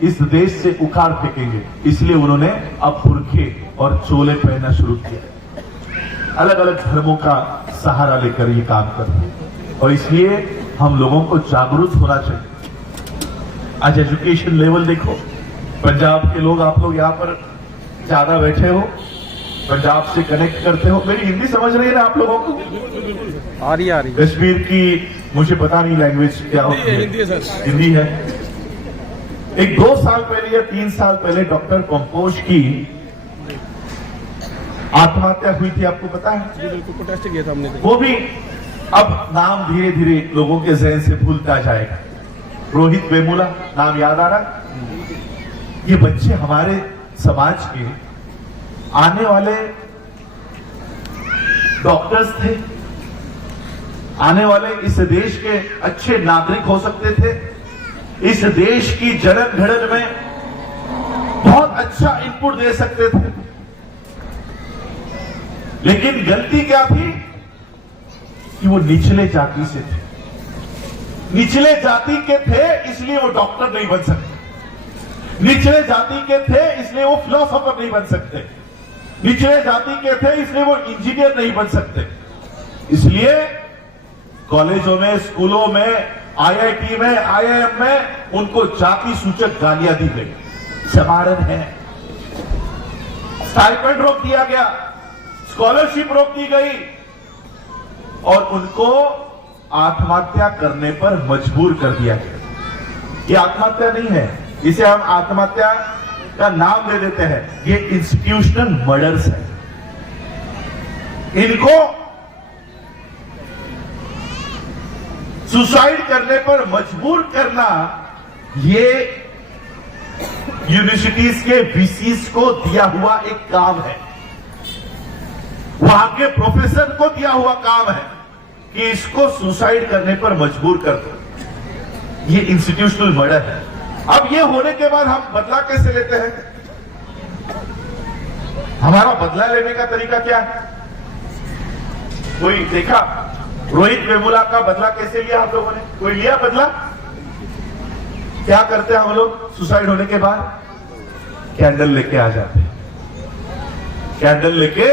इस देश से उखाड़ फेंकेंगे। इसलिए उन्होंने अब बुर्खे और चोले पहनना शुरू किया। अलग अलग धर्मों का सहारा लेकर ये काम कर रहे हैं और इसलिए हम लोगों को जागरूक होना चाहिए। आज एजुकेशन लेवल देखो, पंजाब के लोग, आप लोग यहाँ पर ज्यादा बैठे हो, पंजाब से कनेक्ट करते हो। मेरी हिंदी समझ रही है ना आप लोगों को? आ रही। कश्मीर की मुझे पता नहीं लैंग्वेज क्या होती है, हिंदी है। एक 2 साल पहले या 3 साल पहले डॉक्टर कंपोज की आत्महत्या हुई थी, आपको पता है? प्रोटेस्ट किया था हमने। वो भी अब नाम धीरे धीरे लोगों के जहन से भूलता जाएगा। रोहित वेमुला नाम याद आ रहा? ये बच्चे हमारे समाज के आने वाले डॉक्टर्स थे, आने वाले इस देश के अच्छे नागरिक हो सकते थे, इस देश की जड़न घड़न में बहुत अच्छा इनपुट दे सकते थे। लेकिन गलती क्या थी कि वो निचले जाति से थे, निचले जाति के थे इसलिए वो डॉक्टर नहीं बन सकते, निचले जाति के थे इसलिए वो फिलोसोफर नहीं बन सकते, निचले जाति के थे इसलिए वो इंजीनियर नहीं बन सकते। इसलिए कॉलेजों में, स्कूलों में, IIT में, IIM में उनको जाति सूचक गालियां दी गई, समारण है, स्टाइपेंड रोक दिया गया, स्कॉलरशिप रोक दी गई और उनको आत्महत्या करने पर मजबूर कर दिया गया। ये आत्महत्या नहीं है, इसे हम आत्महत्या का नाम दे देते हैं, ये इंस्टीट्यूशनल मर्डर्स है। इनको सुसाइड करने पर मजबूर करना, ये यूनिवर्सिटीज के VCs को दिया हुआ एक काम है, वहां के प्रोफेसर को दिया हुआ काम है कि इसको सुसाइड करने पर मजबूर कर दो। ये इंस्टीट्यूशनल मर्डर है। अब ये होने के बाद हम बदला कैसे लेते हैं? हमारा बदला लेने का तरीका क्या है? कोई देखा रोहित वेमुला का बदला कैसे लिया आप लोगों ने? कोई लिया बदला? क्या करते हैं हम लोग सुसाइड होने के बाद? कैंडल लेके आ जाते हैं। कैंडल लेके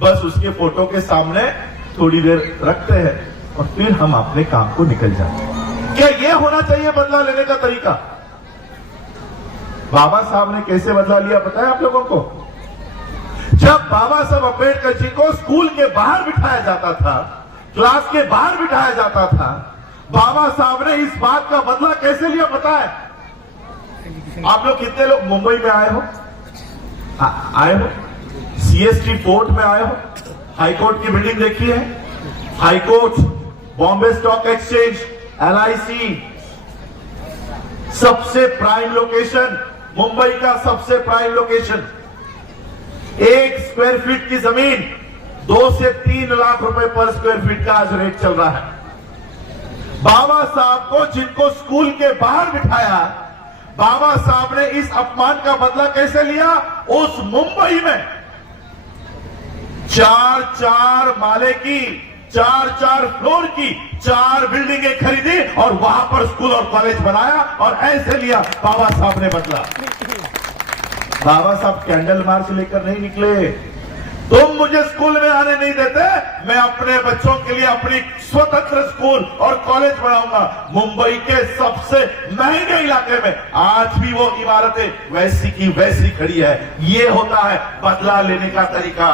बस उसके फोटो के सामने थोड़ी देर रखते हैं और फिर हम अपने काम को निकल जाते हैं। क्या ये होना चाहिए बदला लेने का तरीका? बाबा साहब ने कैसे बदला लिया पता है आप लोगों को? जब बाबा साहब अम्बेडकर जी को स्कूल के बाहर बिठाया जाता था, क्लास के बाहर बिठाया जाता था, बाबा साहब ने इस बात का बदला कैसे लिया पता है? आप लोग कितने लोग मुंबई में आए हो? आए हो? सीएसटी फोर्ट में आए हो? हाईकोर्ट की बिल्डिंग देखी है? High court, Bombay stock exchange, LIC, सबसे प्राइम लोकेशन, मुंबई का सबसे प्राइम लोकेशन। 1 स्क्वायर फीट की जमीन 2 से 3 लाख रुपए पर स्क्वायर फीट का आज रेट चल रहा है। बाबा साहब को जिनको स्कूल के बाहर बिठाया, बाबा साहब ने इस अपमान का बदला कैसे लिया? उस मुंबई में 4 माले की, 4 फ्लोर की 4 बिल्डिंगें खरीदी और वहां पर स्कूल और कॉलेज बनाया और ऐसे लिया बाबा साहब ने बदला। बाबा साहब कैंडल मार्च लेकर नहीं निकले। तुम मुझे स्कूल में आने नहीं देते, मैं अपने बच्चों के लिए अपनी स्वतंत्र स्कूल और कॉलेज बनाऊंगा। मुंबई के सबसे महंगे इलाके में आज भी वो इमारतें वैसी की वैसी खड़ी है। ये होता है बदला लेने का तरीका।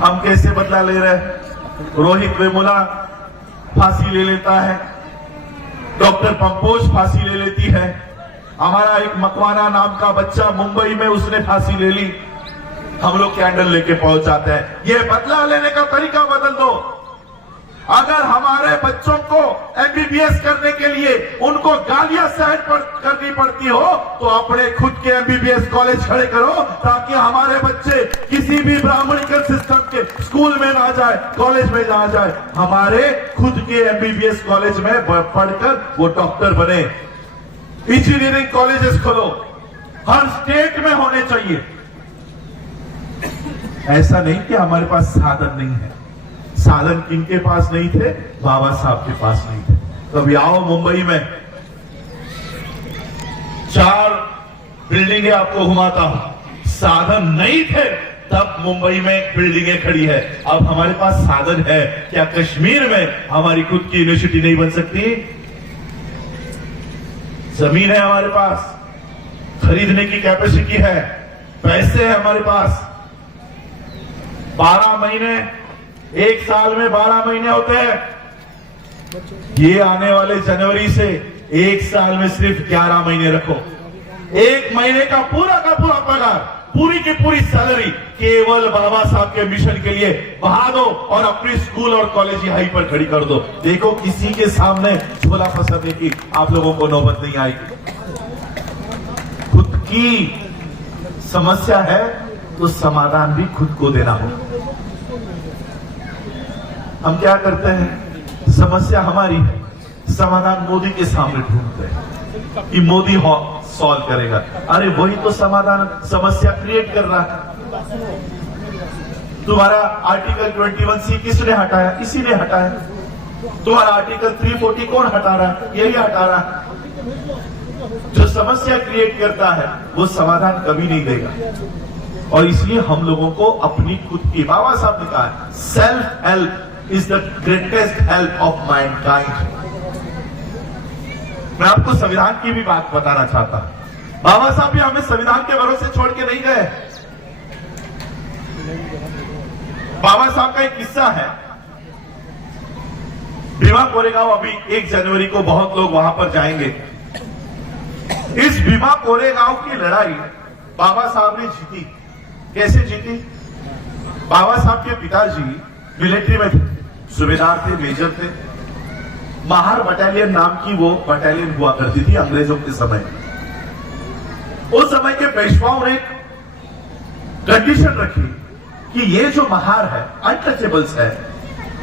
हम कैसे बदला ले रहे हैं? रोहित वेमुला फांसी ले लेता है, डॉक्टर पंपोज फांसी ले लेती है, हमारा एक मकवाना नाम का बच्चा मुंबई में उसने फांसी ले ली, हम लोग कैंडल लेके पहुंच जाते हैं। ये बदला लेने का तरीका बदल दो। अगर हमारे बच्चों को MBBS करने के लिए उनको गालियां सहन करनी पड़ती हो तो अपने खुद के MBBS कॉलेज खड़े करो, ताकि हमारे बच्चे किसी भी ब्राह्मणिकरण सिस्टम के स्कूल में ना जाए, कॉलेज में ना जाए, हमारे खुद के MBBS कॉलेज में पढ़कर वो डॉक्टर बने। इंजीनियरिंग कॉलेजेस खोलो, हर स्टेट में होने चाहिए। ऐसा नहीं कि हमारे पास साधन नहीं है। साधन किनके पास नहीं थे? बाबा साहब के पास नहीं थे। तो अभी आओ मुंबई में 4 बिल्डिंगें आपको घुमाता हूं। साधन नहीं थे तब मुंबई में बिल्डिंगें खड़ी है। अब हमारे पास साधन है। क्या कश्मीर में हमारी खुद की यूनिवर्सिटी नहीं बन सकती? जमीन है हमारे पास, खरीदने की कैपेसिटी है, पैसे है हमारे पास। 12 महीने, एक साल में 12 महीने होते हैं। ये आने वाले जनवरी से एक साल में सिर्फ 11 महीने रखो। 1 महीने का पूरा पगार, पूरी की पूरी सैलरी केवल बाबा साहब के मिशन के लिए बहा दो और अपनी स्कूल और कॉलेज यहीं पर खड़ी कर दो। देखो किसी के सामने झोला फंसाने की आप लोगों को नौबत नहीं आएगी। खुद की समस्या है तो समाधान भी खुद को देना हो। हम क्या करते हैं? समस्या हमारी है, समाधान मोदी के सामने ढूंढते हैं कि मोदी सॉल्व करेगा। अरे वही तो समाधान समस्या क्रिएट कर रहा है। तुम्हारा आर्टिकल 21C किसने हटाया? इसी ने हटाया। तुम्हारा आर्टिकल 340 कौन हटा रहा है? यही हटा रहा है। जो समस्या क्रिएट करता है वो समाधान कभी नहीं देगा। और इसलिए हम लोगों को अपनी खुद की, बाबा साहब ने कहा है, self help is the greatest help of Mankind. मैं आपको संविधान की भी बात बताना चाहता हूं। बाबा साहब भी हमें संविधान के भरोसे छोड़ के नहीं गए। बाबा साहब का एक किस्सा है। भीमा कोरेगांव, अभी 1 जनवरी को बहुत लोग वहां पर जाएंगे। इस भीमा कोरेगांव की लड़ाई बाबा साहब ने जीती। कैसे जीती? बाबा साहब के पिताजी मिलिट्री में थे, सूबेदार थे, मेजर थे। महार बटालियन नाम की वो बटालियन हुआ करती थी अंग्रेजों के समय। उस समय के पेशवाओं ने कंडीशन रखी कि ये जो महार है अनटचेबल्स है,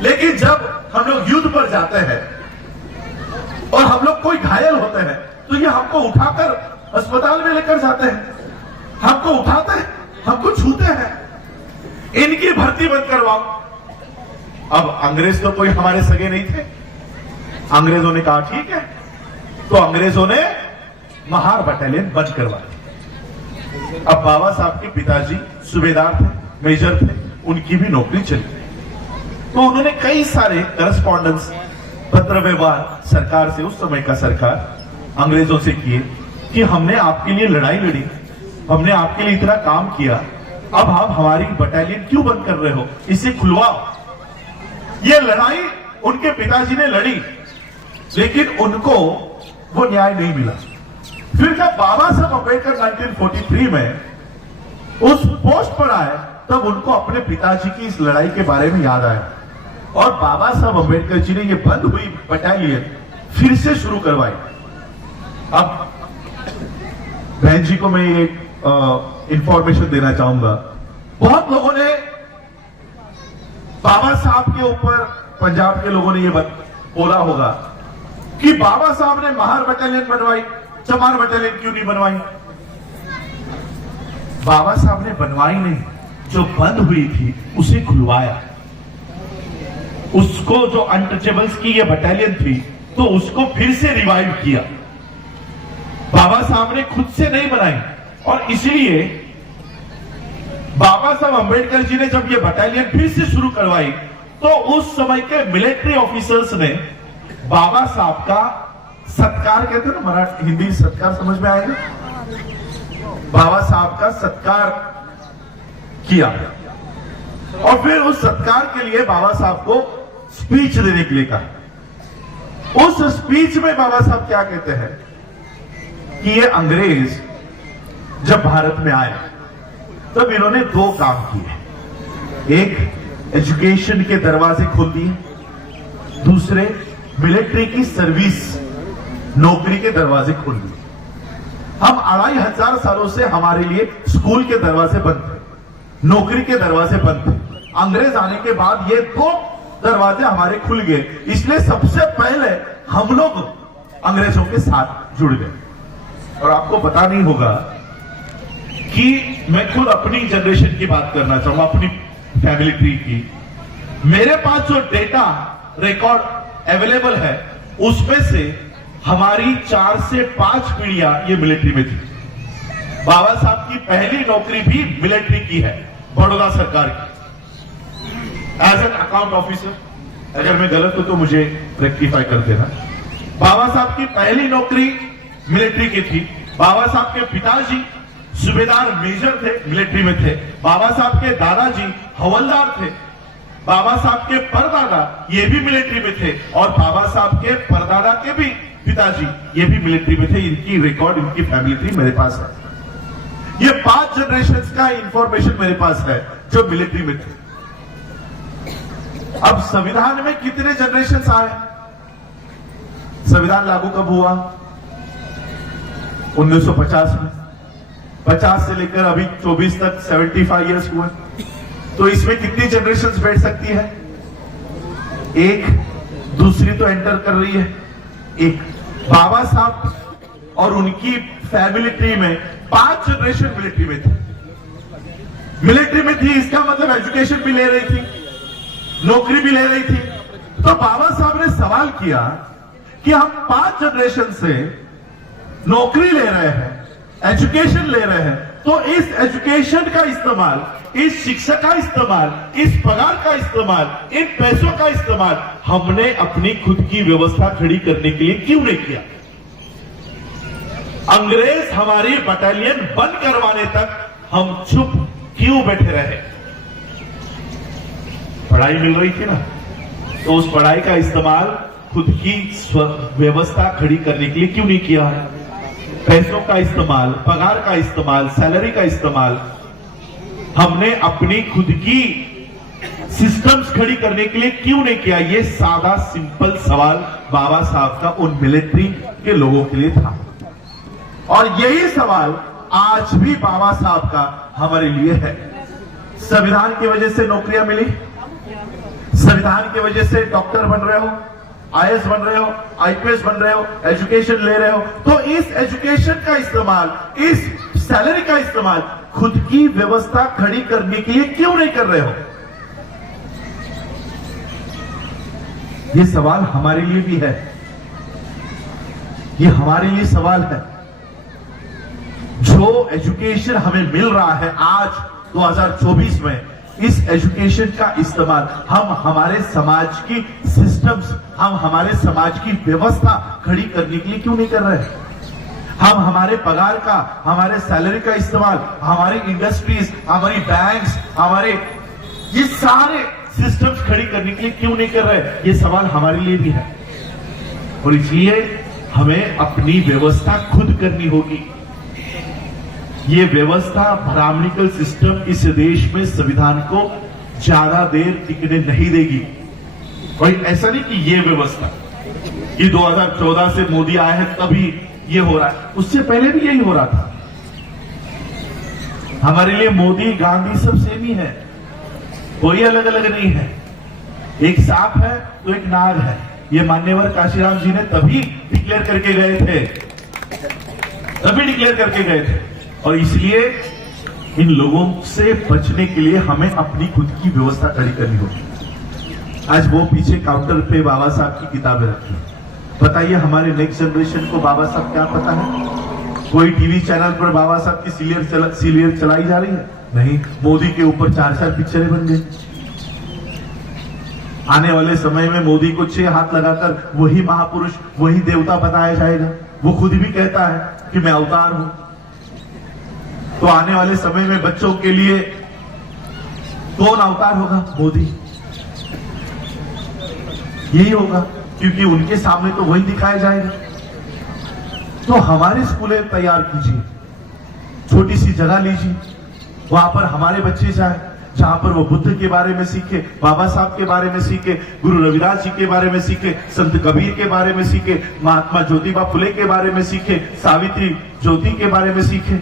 लेकिन जब हम लोग युद्ध पर जाते हैं और हम लोग कोई घायल होते हैं तो ये हमको उठाकर अस्पताल में लेकर जाते हैं, हमको उठाते हैं हमको छूते हैं, इनकी भर्ती बंद करवाओ। अब अंग्रेज तो कोई हमारे सगे नहीं थे, अंग्रेजों ने कहा ठीक है, तो अंग्रेजों ने महार बटालियन बंद करवा दी। अब बाबा साहब के पिताजी सूबेदार थे, मेजर थे, उनकी भी नौकरी चली, तो उन्होंने कई सारे करस्पॉन्डेंस, पत्र व्यवहार सरकार से, उस समय का सरकार अंग्रेजों से किए कि हमने आपके लिए लड़ाई लड़ी, हमने आपके लिए इतना काम किया, अब आप हमारी बटालियन क्यों बंद कर रहे हो, इसे खुलवाओ। ये लड़ाई उनके पिताजी ने लड़ी, लेकिन उनको वो न्याय नहीं मिला। फिर जब बाबा साहब अम्बेडकर 1943 में उस पोस्ट पर आए, तब उनको अपने पिताजी की इस लड़ाई के बारे में याद आया और बाबा साहब अम्बेडकर जी ने ये बंद हुई बटालियन फिर से शुरू करवाई। अब बहन जी को मैं एक इंफॉर्मेशन देना चाहूंगा, बहुत लोगों ने बाबा साहब के ऊपर, पंजाब के लोगों ने ये बोला होगा कि बाबा साहब ने महार बटालियन बनवाई, चमार बटालियन क्यों नहीं बनवाई। बाबा साहब ने बनवाई नहीं, जो बंद हुई थी उसे खुलवाया। उसको, जो अनटचेबल्स की ये बटालियन थी, तो उसको फिर से रिवाइव किया। बाबा साहब ने खुद से नहीं बनाई, और इसलिए बाबा साहब अम्बेडकर जी ने जब ये बटालियन फिर से शुरू करवाई, तो उस समय के मिलिट्री ऑफिसर्स ने बाबा साहब का सत्कार, कहते हैं ना मराठी हिंदी सत्कार समझ में आएगा, बाबा साहब का सत्कार किया। और फिर उस सत्कार के लिए बाबा साहब को स्पीच देने के लिए कहा। उस स्पीच में बाबा साहब क्या कहते हैं कि ये अंग्रेज जब भारत में आए तब इन्होंने दो काम किए, एक एजुकेशन के दरवाजे खोल दिए, दूसरे मिलिट्री की सर्विस, नौकरी के दरवाजे खोल दिए। हम 2500 सालों से हमारे लिए स्कूल के दरवाजे बंद थे, नौकरी के दरवाजे बंद थे। अंग्रेज आने के बाद ये दो दरवाजे हमारे खुल गए, इसलिए सबसे पहले हम लोग अंग्रेजों के साथ जुड़ गए। और आपको पता नहीं होगा कि मैं खुद अपनी जनरेशन की बात करना चाहूंगा, अपनी फैमिली ट्री की। मेरे पास जो डेटा रिकॉर्ड अवेलेबल है, उसमें से हमारी 4 से 5 पीढ़ियां ये मिलिट्री में थी। बाबा साहब की पहली नौकरी भी मिलिट्री की है, बड़ौदा सरकार की, एज एन अकाउंट ऑफिसर। अगर मैं गलत हूं तो मुझे रेक्टिफाई कर देना। बाबा साहब की पहली नौकरी मिलिट्री की थी। बाबा साहब के पिताजी सूबेदार मेजर थे, मिलिट्री में थे। बाबा साहब के दादाजी हवलदार थे। बाबा साहब के परदादा ये भी मिलिट्री में थे, और बाबा साहब के परदादा के भी पिताजी ये भी मिलिट्री में थे। इनकी रिकॉर्ड, इनकी फैमिली ट्री मेरे पास है। ये 5 जनरेशन का इंफॉर्मेशन मेरे पास है जो मिलिट्री में थे। अब संविधान में कितने जनरेशन आए? संविधान लागू कब हुआ? 1950 में। 50 से लेकर अभी 24 तक 75 इयर्स हुए, तो इसमें कितनी जनरेशंस बैठ सकती है? एक, दूसरी तो एंटर कर रही है एक। बाबा साहब और उनकी फैमिली ट्री में 5 जनरेशन मिलिट्री में थी। मिलिट्री में थी, इसका मतलब एजुकेशन भी ले रही थी, नौकरी भी ले रही थी। तो बाबा साहब ने सवाल किया कि हम 5 जनरेशन से नौकरी ले रहे हैं, एजुकेशन ले रहे हैं, तो इस एजुकेशन का इस्तेमाल, इस शिक्षा का इस्तेमाल, इस पगार का इस्तेमाल, इन पैसों का इस्तेमाल हमने अपनी खुद की व्यवस्था खड़ी करने के लिए क्यों नहीं किया? अंग्रेज हमारी बटालियन बंद करवाने तक हम चुप क्यों बैठे रहे? पढ़ाई मिल रही थी ना, तो उस पढ़ाई का इस्तेमाल खुद की व्यवस्था खड़ी करने के लिए क्यों नहीं किया? पैसों का इस्तेमाल, पगार का इस्तेमाल, सैलरी का इस्तेमाल हमने अपनी खुद की सिस्टम्स खड़ी करने के लिए क्यों नहीं किया? ये सादा सिंपल सवाल बाबा साहब का उन मिलिट्री के लोगों के लिए था, और यही सवाल आज भी बाबा साहब का हमारे लिए है। संविधान की वजह से नौकरियां मिली, संविधान की वजह से डॉक्टर बन रहे हो, आईएएस बन रहे हो, आईपीएस बन रहे हो, एजुकेशन ले रहे हो, तो इस एजुकेशन का इस्तेमाल, इस सैलरी का इस्तेमाल खुद की व्यवस्था खड़ी करने के लिए क्यों नहीं कर रहे हो? ये सवाल हमारे लिए भी है, ये हमारे लिए सवाल है। जो एजुकेशन हमें मिल रहा है आज 2024 में, इस एजुकेशन का इस्तेमाल हम हमारे समाज की सिस्टम्स, हम हमारे समाज की व्यवस्था खड़ी करने के लिए क्यों नहीं कर रहे? हम हमारे पगार का, हमारे सैलरी का इस्तेमाल हमारी इंडस्ट्रीज, हमारी बैंक्स, हमारे ये सारे सिस्टम्स खड़ी करने के लिए क्यों नहीं कर रहे? ये सवाल हमारे लिए भी है। और इसलिए हमें अपनी व्यवस्था खुद करनी होगी। ये व्यवस्था, ब्राह्मणिकल सिस्टम इस देश में संविधान को ज्यादा देर टिकने नहीं देगी। और ऐसा नहीं कि ये व्यवस्था, ये 2014 से मोदी आया है तभी ये हो रहा है, उससे पहले भी यही हो रहा था। हमारे लिए मोदी, गांधी सब सेम ही है, कोई अलग अलग नहीं है। एक सांप है तो एक नाग है, ये मान्यवर काशीराम जी ने तभी डिक्लेयर करके गए थे, तभी डिक्लेयर करके गए थे। और इसलिए इन लोगों से बचने के लिए हमें अपनी खुद की व्यवस्था खड़ी करनी होगी। आज वो पीछे काउंटर पे बाबा साहब की किताबें रखी, बताइए हमारे नेक्स्ट जनरेशन को बाबा साहब क्या पता है? कोई टीवी चैनल पर बाबा साहब की सीरियल चलाई जा रही है? नहीं। मोदी के ऊपर 4 पिक्चरें बन गई। आने वाले समय में मोदी को 6 हाथ लगाकर वही महापुरुष, वही देवता बताया जाएगा। वो खुद भी कहता है कि मैं अवतार हूं। तो आने वाले समय में बच्चों के लिए कौन अवतार होगा? मोदी। यही होगा, क्योंकि उनके सामने तो वही दिखाया जाएगा। तो हमारे स्कूलें तैयार कीजिए, छोटी सी जगह लीजिए, वहां पर हमारे बच्चे जाए, जहां पर वो बुद्ध के बारे में सीखे, बाबा साहब के बारे में सीखे, गुरु रविदास जी के बारे में सीखे, संत कबीर के बारे में सीखे, महात्मा ज्योतिबा फुले के बारे में सीखे, सावित्री ज्योति के बारे में सीखे।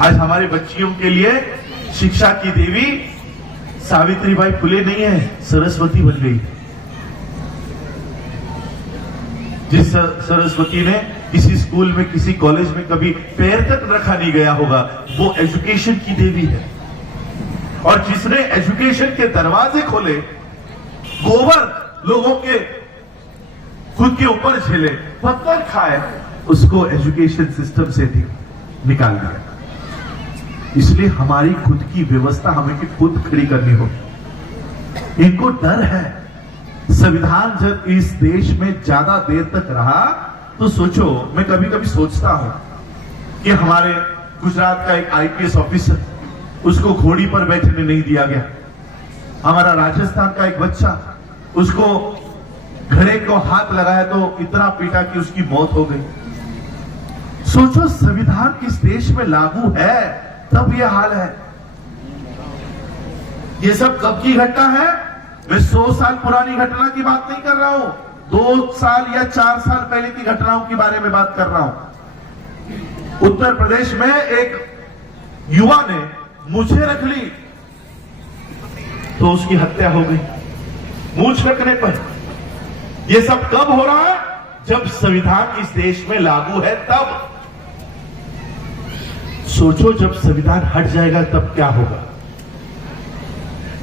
आज हमारे बच्चियों के लिए शिक्षा की देवी सावित्रीबाई फुले नहीं है, सरस्वती बन गई। जिस सरस्वती ने किसी स्कूल में, किसी कॉलेज में कभी पैर तक रखा नहीं गया होगा, वो एजुकेशन की देवी है। और जिसने एजुकेशन के दरवाजे खोले, गोबर लोगों के खुद के ऊपर झेले, पत्थर खाए, उसको एजुकेशन सिस्टम से निकाल दिया। इसलिए हमारी खुद की व्यवस्था हमें खुद खड़ी करनी होगी। इनको डर है, संविधान जब इस देश में ज्यादा देर तक रहा तो सोचो, मैं कभी कभी सोचता हूं कि हमारे गुजरात का एक आईपीएस ऑफिसर, उसको घोड़ी पर बैठने नहीं दिया गया। हमारा राजस्थान का एक बच्चा, उसको घड़े को हाथ लगाया तो इतना पीटा कि उसकी मौत हो गई। सोचो, संविधान इस देश में लागू है तब यह हाल है। ये सब कब की घटना है? मैं 100 साल पुरानी घटना की बात नहीं कर रहा हूं, 2 साल या 4 साल पहले की घटनाओं के बारे में बात कर रहा हूं। उत्तर प्रदेश में एक युवा ने मूंछें रख ली तो उसकी हत्या हो गई, मूंछ रखने पर। यह सब कब हो रहा है? जब संविधान इस देश में लागू है तब। सोचो, जब संविधान हट जाएगा तब क्या होगा?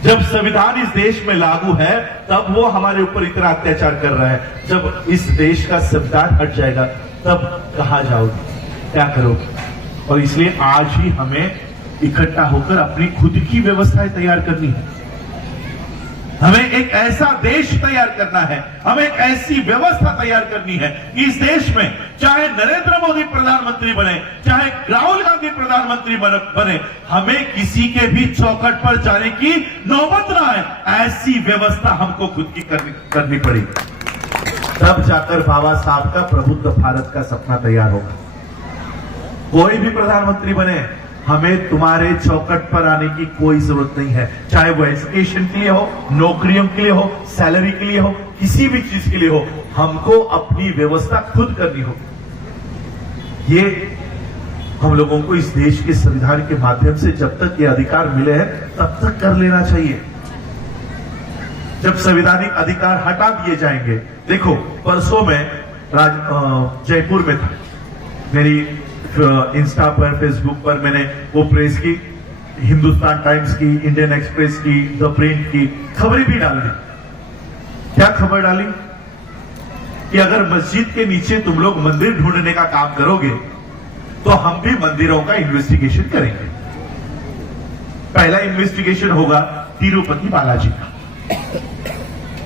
जब संविधान इस देश में लागू है तब वो हमारे ऊपर इतना अत्याचार कर रहा है। जब इस देश का संविधान हट जाएगा तब कहां जाओगे, क्या करोगे? और इसलिए आज ही हमें इकट्ठा होकर अपनी खुद की व्यवस्थाएं तैयार करनी है। हमें एक ऐसा देश तैयार करना है, हमें एक ऐसी व्यवस्था तैयार करनी है कि इस देश में चाहे नरेंद्र मोदी प्रधानमंत्री बने, चाहे राहुल गांधी प्रधानमंत्री बने, हमें किसी के भी चौखट पर जाने की नौबत ना आए। ऐसी व्यवस्था हमको खुद की करनी पड़ेगी। तब जाकर बाबा साहब का प्रबुद्ध भारत का सपना तैयार होगा। कोई भी प्रधानमंत्री बने, हमें तुम्हारे चौखट पर आने की कोई जरूरत नहीं है। चाहे वो एजुकेशन के लिए हो, नौकरियों के लिए हो, सैलरी के लिए हो, किसी भी चीज के लिए हो, हमको अपनी व्यवस्था खुद करनी होगी। ये हम लोगों को इस देश के संविधान के माध्यम से जब तक ये अधिकार मिले हैं तब तक कर लेना चाहिए। जब संवैधानिक अधिकार हटा दिए जाएंगे, देखो परसों में जयपुर में था, मेरी इंस्टा पर, फेसबुक पर मैंने वो प्रेस की, हिंदुस्तान टाइम्स की, इंडियन एक्सप्रेस की, द प्रिंट की खबरें भी डाल दी। क्या खबर डाली कि अगर मस्जिद के नीचे तुम लोग मंदिर ढूंढने का काम करोगे तो हम भी मंदिरों का इन्वेस्टिगेशन करेंगे। पहला इन्वेस्टिगेशन होगा तिरुपति बालाजी का,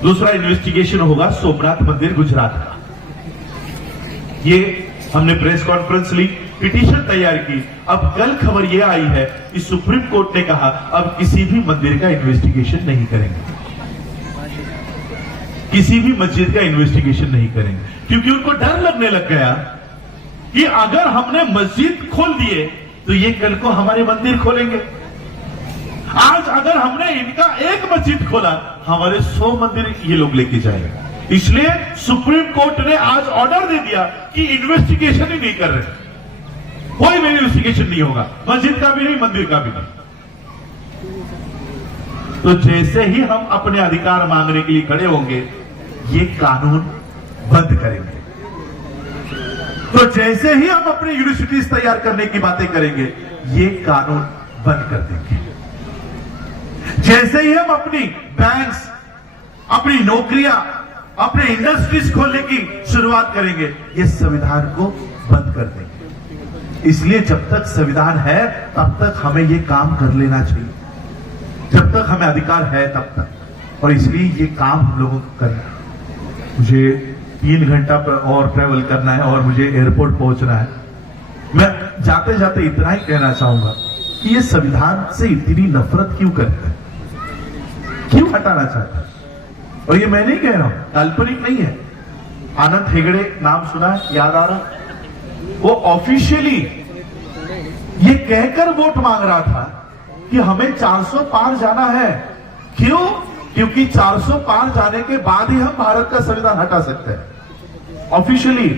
दूसरा इन्वेस्टिगेशन होगा सोमनाथ मंदिर गुजरात का। ये हमने प्रेस कॉन्फ्रेंस ली, पिटीशन तैयार की। अब कल खबर यह आई है कि सुप्रीम कोर्ट ने कहा अब किसी भी मंदिर का इन्वेस्टिगेशन नहीं करेंगे, किसी भी मस्जिद का इन्वेस्टिगेशन नहीं करेंगे, क्योंकि उनको डर लगने लग गया कि अगर हमने मस्जिद खोल दिए तो ये कल को हमारे मंदिर खोलेंगे। आज अगर हमने इनका एक मस्जिद खोला, हमारे 100 मंदिर ये लोग लेके जाएंगे। इसलिए सुप्रीम कोर्ट ने आज ऑर्डर दे दिया कि इन्वेस्टिगेशन ही नहीं कर रहे, कोई भी इन्वेस्टिगेशन नहीं होगा, मस्जिद का भी नहीं, मंदिर का भी नहीं। तो जैसे ही हम अपने अधिकार मांगने के लिए खड़े होंगे, ये कानून बंद करेंगे। तो जैसे ही हम अपनी यूनिवर्सिटीज तैयार करने की बातें करेंगे, ये कानून बंद कर देंगे। जैसे ही हम अपनी बैंक्स, अपनी नौकरियां, अपने इंडस्ट्रीज खोलने की शुरुआत करेंगे, ये संविधान को बंद कर देंगे। इसलिए जब तक संविधान है तब तक हमें ये काम कर लेना चाहिए, जब तक हमें अधिकार है तब तक। और इसलिए ये काम हम लोगों को करना है। मुझे 3 घंटा और ट्रेवल करना है और मुझे एयरपोर्ट पहुंचना है। मैं जाते जाते इतना ही कहना चाहूंगा कि ये संविधान से इतनी नफरत क्यों करते हैं, क्यों हटाना चाहते हैं? और ये मैं नहीं कह रहा हूं, काल्पनिक नहीं है। आनंद हेगड़े नाम सुना है, याद आ रहा? वो ऑफिशियली ये कहकर वोट मांग रहा था कि हमें 400 पार जाना है। क्यों? क्योंकि 400 पार जाने के बाद ही हम भारत का संविधान हटा सकते हैं ऑफिशियली।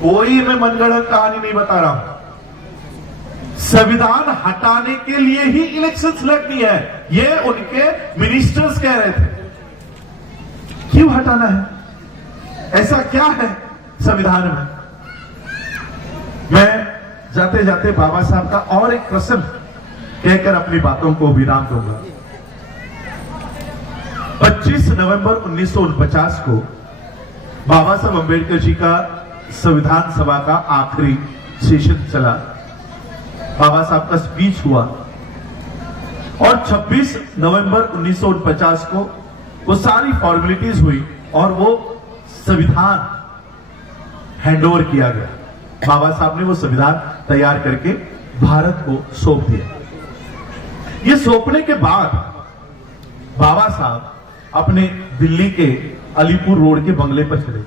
कोई मैं मनगढ़ंत कहानी नहीं बता रहा हूं। संविधान हटाने के लिए ही इलेक्शंस लड़नी है, ये उनके मिनिस्टर्स कह रहे थे। क्यों हटाना है? ऐसा क्या है संविधान में? मैं जाते जाते बाबा साहब का और एक प्रश्न कहकर अपनी बातों को विराम दूंगा। 25 नवंबर 1949 को बाबा साहब अंबेडकर जी का संविधान सभा का आखिरी सेशन चला, बाबा साहब का स्पीच हुआ और 26 नवंबर 1949 को वो सारी फॉर्मेलिटीज हुई और वो संविधान हैंडओवर किया गया। बाबा साहब ने वो संविधान तैयार करके भारत को सौंप दिया। ये सौंपने के बाद बाबा साहब अपने दिल्ली के अलीपुर रोड के बंगले पर चले।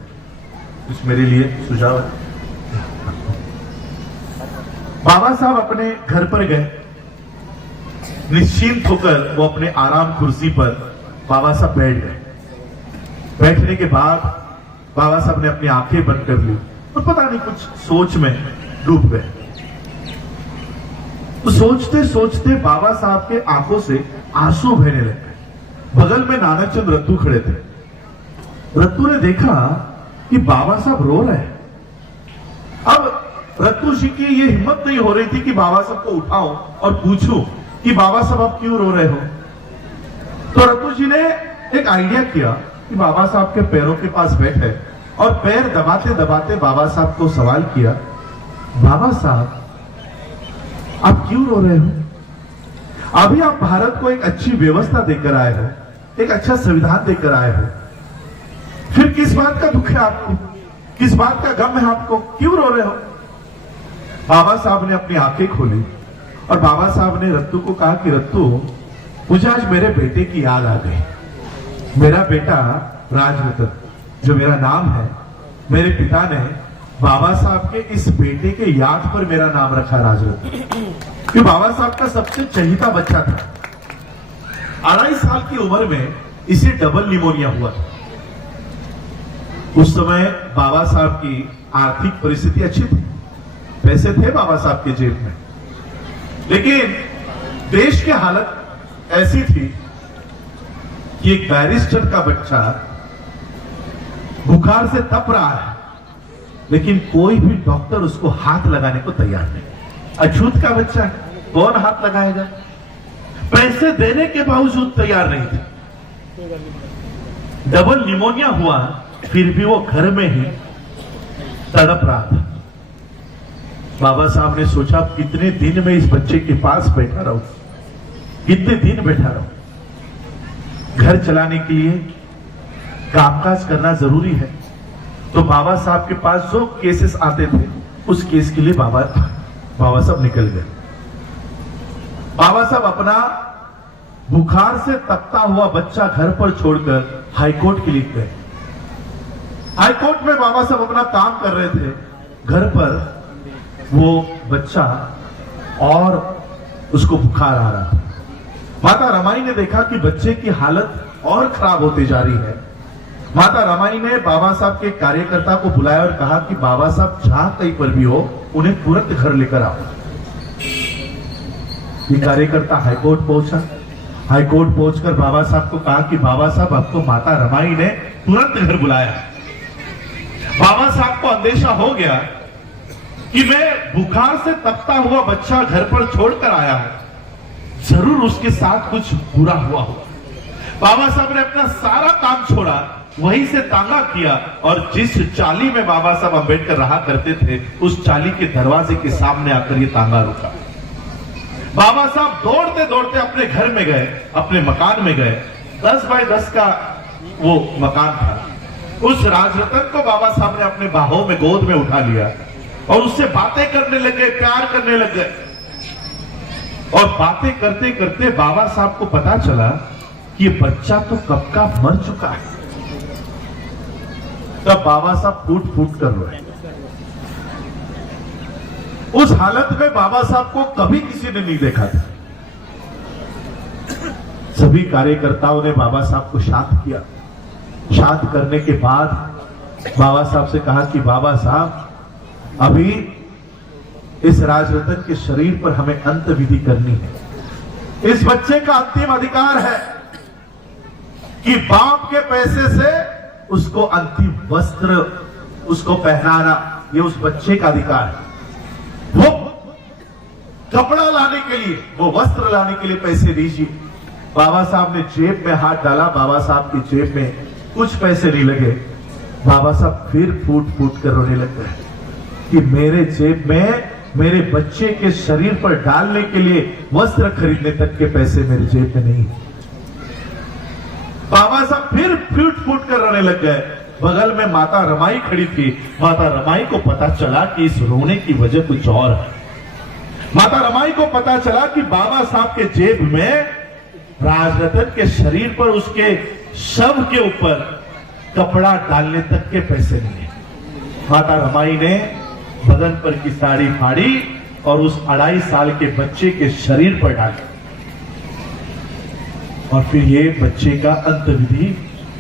कुछ मेरे लिए सुझाव है? बाबा साहब अपने घर पर गए, निश्चिंत होकर वो अपने आराम कुर्सी पर बाबा साहब बैठ गए। बैठने के बाद बाबा साहब ने अपनी आंखें बंद कर ली और पता नहीं कुछ सोच में डूब गए। तो सोचते सोचते बाबा साहब के आंखों से आंसू बहने लगे। बगल में नानक चंद रत्तू खड़े थे। रत्तू ने देखा कि बाबा साहब रो रहे हैं। अब रत्तू जी की ये हिम्मत नहीं हो रही थी कि बाबा साहब को उठाऊं और पूछूं कि बाबा साहब आप क्यों रो रहे हो। तो रत्तू जी ने एक आइडिया किया कि बाबा साहब के पैरों के पास बैठे और पैर दबाते दबाते बाबा साहब को सवाल किया, बाबा साहब आप क्यों रो रहे हो? अभी आप भारत को एक अच्छी व्यवस्था देकर आए हो, एक अच्छा संविधान देकर आए हो, फिर किस बात का दुख है आपको, किस बात का गम है आपको, क्यों रो रहे हो? बाबा साहब ने अपनी आंखें खोली और बाबा साहब ने रत्तू को कहा कि रत्तू, मुझे आज मेरे बेटे की याद आ गई। मेरा बेटा राजरत्न, जो मेरा नाम है, मेरे पिता ने बाबा साहब के इस बेटे के याद पर मेरा नाम रखा राजरत्न, कि बाबा साहब का सबसे चहीता बच्चा था। 2.5 साल की उम्र में इसे डबल निमोनिया हुआ था। उस समय बाबा साहब की आर्थिक परिस्थिति अच्छी थी, पैसे थे बाबा साहब के जेब में, लेकिन देश की हालत ऐसी थी कि एक बैरिस्टर का बच्चा बुखार से तप रहा है लेकिन कोई भी डॉक्टर उसको हाथ लगाने को तैयार नहीं। अछूत का बच्चा है, कौन हाथ लगाएगा? पैसे देने के बावजूद तैयार नहीं थे। डबल निमोनिया हुआ, फिर भी वो घर में ही तड़प रहा था। बाबा साहब ने सोचा कितने दिन में इस बच्चे के पास बैठा रहूं, कितने दिन बैठा रहूं। घर चलाने के लिए कामकाज करना जरूरी है। तो बाबा साहब के पास जो केसेस आते थे, उस केस के लिए बाबा साहब निकल गए। बाबा साहब अपना बुखार से तपता हुआ बच्चा घर पर छोड़कर हाईकोर्ट के लिए गए। हाईकोर्ट में बाबा साहब अपना काम कर रहे थे। घर पर वो बच्चा और उसको बुखार आ रहा था। माता रमाई ने देखा कि बच्चे की हालत और खराब होती जा रही है। माता रमाई ने बाबा साहब के कार्यकर्ता को बुलाया और कहा कि बाबा साहब जहां कहीं पर भी हो, उन्हें तुरंत घर लेकर आओ। ये कार्यकर्ता हाईकोर्ट पहुंचा। हाईकोर्ट पहुंचकर बाबा साहब को कहा कि बाबा साहब, आपको माता रमाई ने तुरंत घर बुलाया। बाबा साहब को अंदेशा हो गया कि मैं बुखार से तपता हुआ बच्चा घर पर छोड़कर आया हूं, जरूर उसके साथ कुछ बुरा हुआ होगा। बाबा साहब ने अपना सारा काम छोड़ा, वहीं से तांगा किया और जिस चाली में बाबा साहब अंबेडकर रहा करते थे, उस चाली के दरवाजे के सामने आकर ये तांगा रुका। बाबा साहब दौड़ते दौड़ते अपने घर में गए, अपने मकान में गए। 10 बाय 10 का वो मकान था। उस राजरतन को बाबा साहब ने अपने बाहों में, गोद में उठा लिया और उससे बातें करने लगे, प्यार करने लगे। और बातें करते करते बाबा साहब को पता चला कि ये बच्चा तो कब का मर चुका है। तब बाबा साहब फूट फूट कर रोए। उस हालत में बाबा साहब को कभी किसी ने नहीं देखा था। सभी कार्यकर्ताओं ने बाबा साहब को शांत किया। शांत करने के बाद बाबा साहब से कहा कि बाबा साहब, अभी इस राजरतन के शरीर पर हमें अंत विधि करनी है। इस बच्चे का अंतिम अधिकार है कि बाप के पैसे से उसको अंतिम वस्त्र उसको पहनाना, ये उस बच्चे का अधिकार है। वो कपड़ा लाने के लिए, वो वस्त्र लाने के लिए पैसे दीजिए। बाबा साहब ने जेब में हाथ डाला। बाबा साहब की जेब में कुछ पैसे नहीं लगे। बाबा साहब फिर फूट फूट कर रोने लग गए कि मेरे जेब में मेरे बच्चे के शरीर पर डालने के लिए वस्त्र खरीदने तक के पैसे मेरे जेब में नहीं। बाबा साहब फिर फूट फूट कर रोने लग गए। बगल में माता रमाई खड़ी थी। माता रमाई को पता चला कि इस रोने की वजह कुछ और है। माता रमाई को पता चला कि बाबा साहब के जेब में राजरतन के शरीर पर, उसके शव के ऊपर कपड़ा डालने तक के पैसे नहीं है। माता रमाई ने बदन पर की साड़ी फाड़ी और उस 2.5 साल के बच्चे के शरीर पर डाली। और फिर ये बच्चे का अंत विधि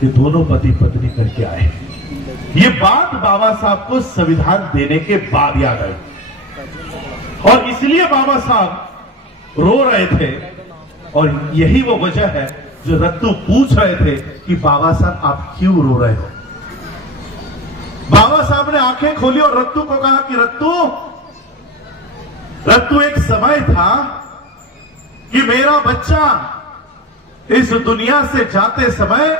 ये दोनों पति पत्नी करके आए। ये बात बाबा साहब को संविधान देने के बाद याद आई और इसलिए बाबा साहब रो रहे थे। और यही वो वजह है जो रत्तू पूछ रहे थे कि बाबा साहब आप क्यों रो रहे हो। बाबा साहब ने आंखें खोली और रत्तू को कहा कि रत्तू एक समय था कि मेरा बच्चा इस दुनिया से जाते समय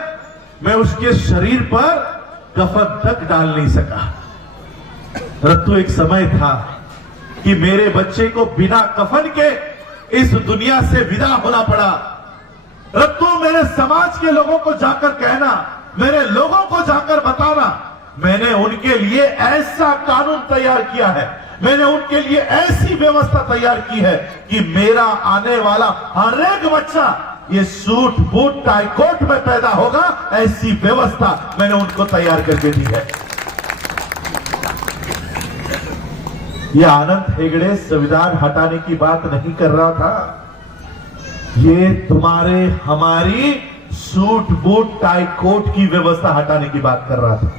मैं उसके शरीर पर कफन तक डाल नहीं सका। रत्तू एक समय था कि मेरे बच्चे को बिना कफन के इस दुनिया से विदा होना पड़ा। रत्तू, मेरे समाज के लोगों को जाकर कहना, मेरे लोगों को जाकर बताना, मैंने उनके लिए ऐसा कानून तैयार किया है, मैंने उनके लिए ऐसी व्यवस्था तैयार की है कि मेरा आने वाला हर एक बच्चा ये सूट बूट टाई कोट में पैदा होगा। ऐसी व्यवस्था मैंने उनको तैयार करके दी है। ये आनंद हेगड़े संविधान हटाने की बात नहीं कर रहा था। ये तुम्हारे हमारी सूट बूट टाई कोट की व्यवस्था हटाने की बात कर रहा था।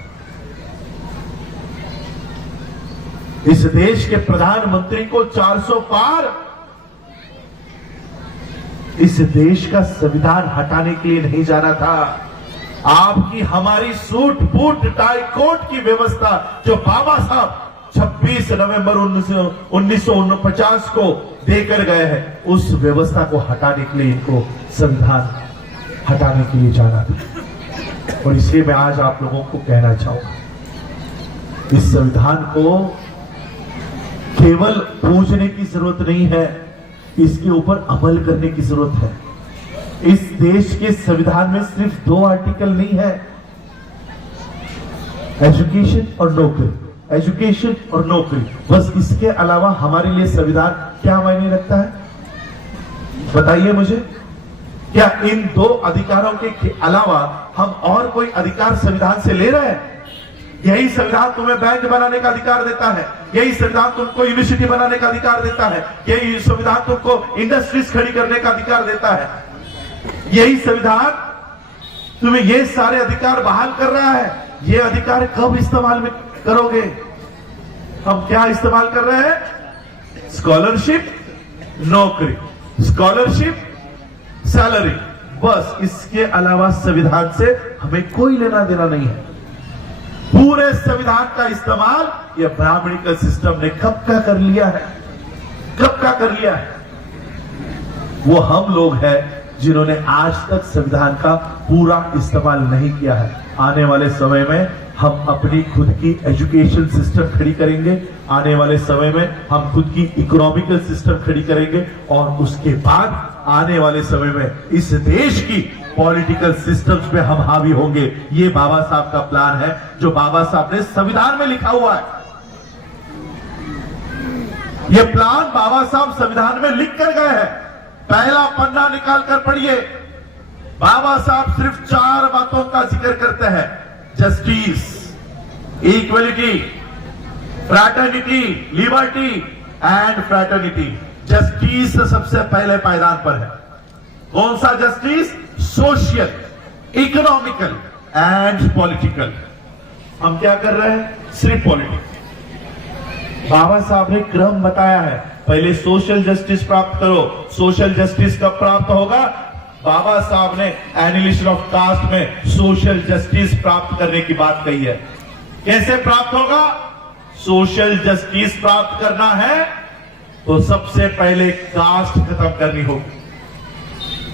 इस देश के प्रधानमंत्री को 400 पार इस देश का संविधान हटाने के लिए नहीं जाना था। आपकी हमारी सूट बूट टाई कोट की व्यवस्था जो बाबा साहब 26 नवंबर 1949 को देकर गए हैं, उस व्यवस्था को हटाने के लिए इनको संविधान हटाने के लिए जाना था। और इसलिए मैं आज आप लोगों को कहना चाहूंगा, इस संविधान को केवल पूजने की जरूरत नहीं है, इसके ऊपर अमल करने की जरूरत है। इस देश के संविधान में सिर्फ 2 आर्टिकल नहीं है, एजुकेशन और नौकरी, एजुकेशन और नौकरी, बस। इसके अलावा हमारे लिए संविधान क्या मायने रखता है, बताइए मुझे। क्या इन 2 अधिकारों के अलावा हम और कोई अधिकार संविधान से ले रहे हैं? यही संविधान तुम्हें बैंक बनाने का अधिकार देता है, यही संविधान तुमको यूनिवर्सिटी बनाने का अधिकार देता है, यही संविधान तुमको इंडस्ट्रीज खड़ी करने का अधिकार देता है, यही संविधान तुम्हें ये सारे अधिकार बहाल कर रहा है। ये अधिकार कब इस्तेमाल में करोगे? हम क्या इस्तेमाल कर रहे हैं? स्कॉलरशिप, नौकरी, स्कॉलरशिप, सैलरी, बस। इसके अलावा संविधान से हमें कोई लेना देना नहीं है। पूरे संविधान का इस्तेमाल ये ब्राह्मणिकल सिस्टम ने कब का कर लिया है, कब का कर लिया है? वो हम लोग हैं जिन्होंने आज तक संविधान का पूरा इस्तेमाल नहीं किया है। आने वाले समय में हम अपनी खुद की एजुकेशन सिस्टम खड़ी करेंगे, आने वाले समय में हम खुद की इकोनॉमिकल सिस्टम खड़ी करेंगे, और उसके बाद आने वाले समय में इस देश की पॉलिटिकल सिस्टम्स पे हम हावी होंगे। ये बाबा साहब का प्लान है, जो बाबा साहब ने संविधान में लिखा हुआ है। ये प्लान बाबा साहब संविधान में लिख कर गए हैं। पहला पन्ना निकाल कर पढ़िए, बाबा साहब सिर्फ 4 बातों का जिक्र करते हैं: justice, equality, fraternity, liberty and fraternity. Justice सबसे पहले पायदान पर है। कौन सा justice? Social, economical and political. हम क्या कर रहे हैं? सिर्फ पॉलिटिक्स। बाबा साहब ने क्रम बताया है, पहले सोशल जस्टिस प्राप्त करो। सोशल जस्टिस कब प्राप्त होगा? बाबा साहब ने एनिलिशन ऑफ कास्ट में सोशल जस्टिस प्राप्त करने की बात कही है। कैसे प्राप्त होगा? सोशल जस्टिस प्राप्त करना है तो सबसे पहले कास्ट खत्म करनी होगी,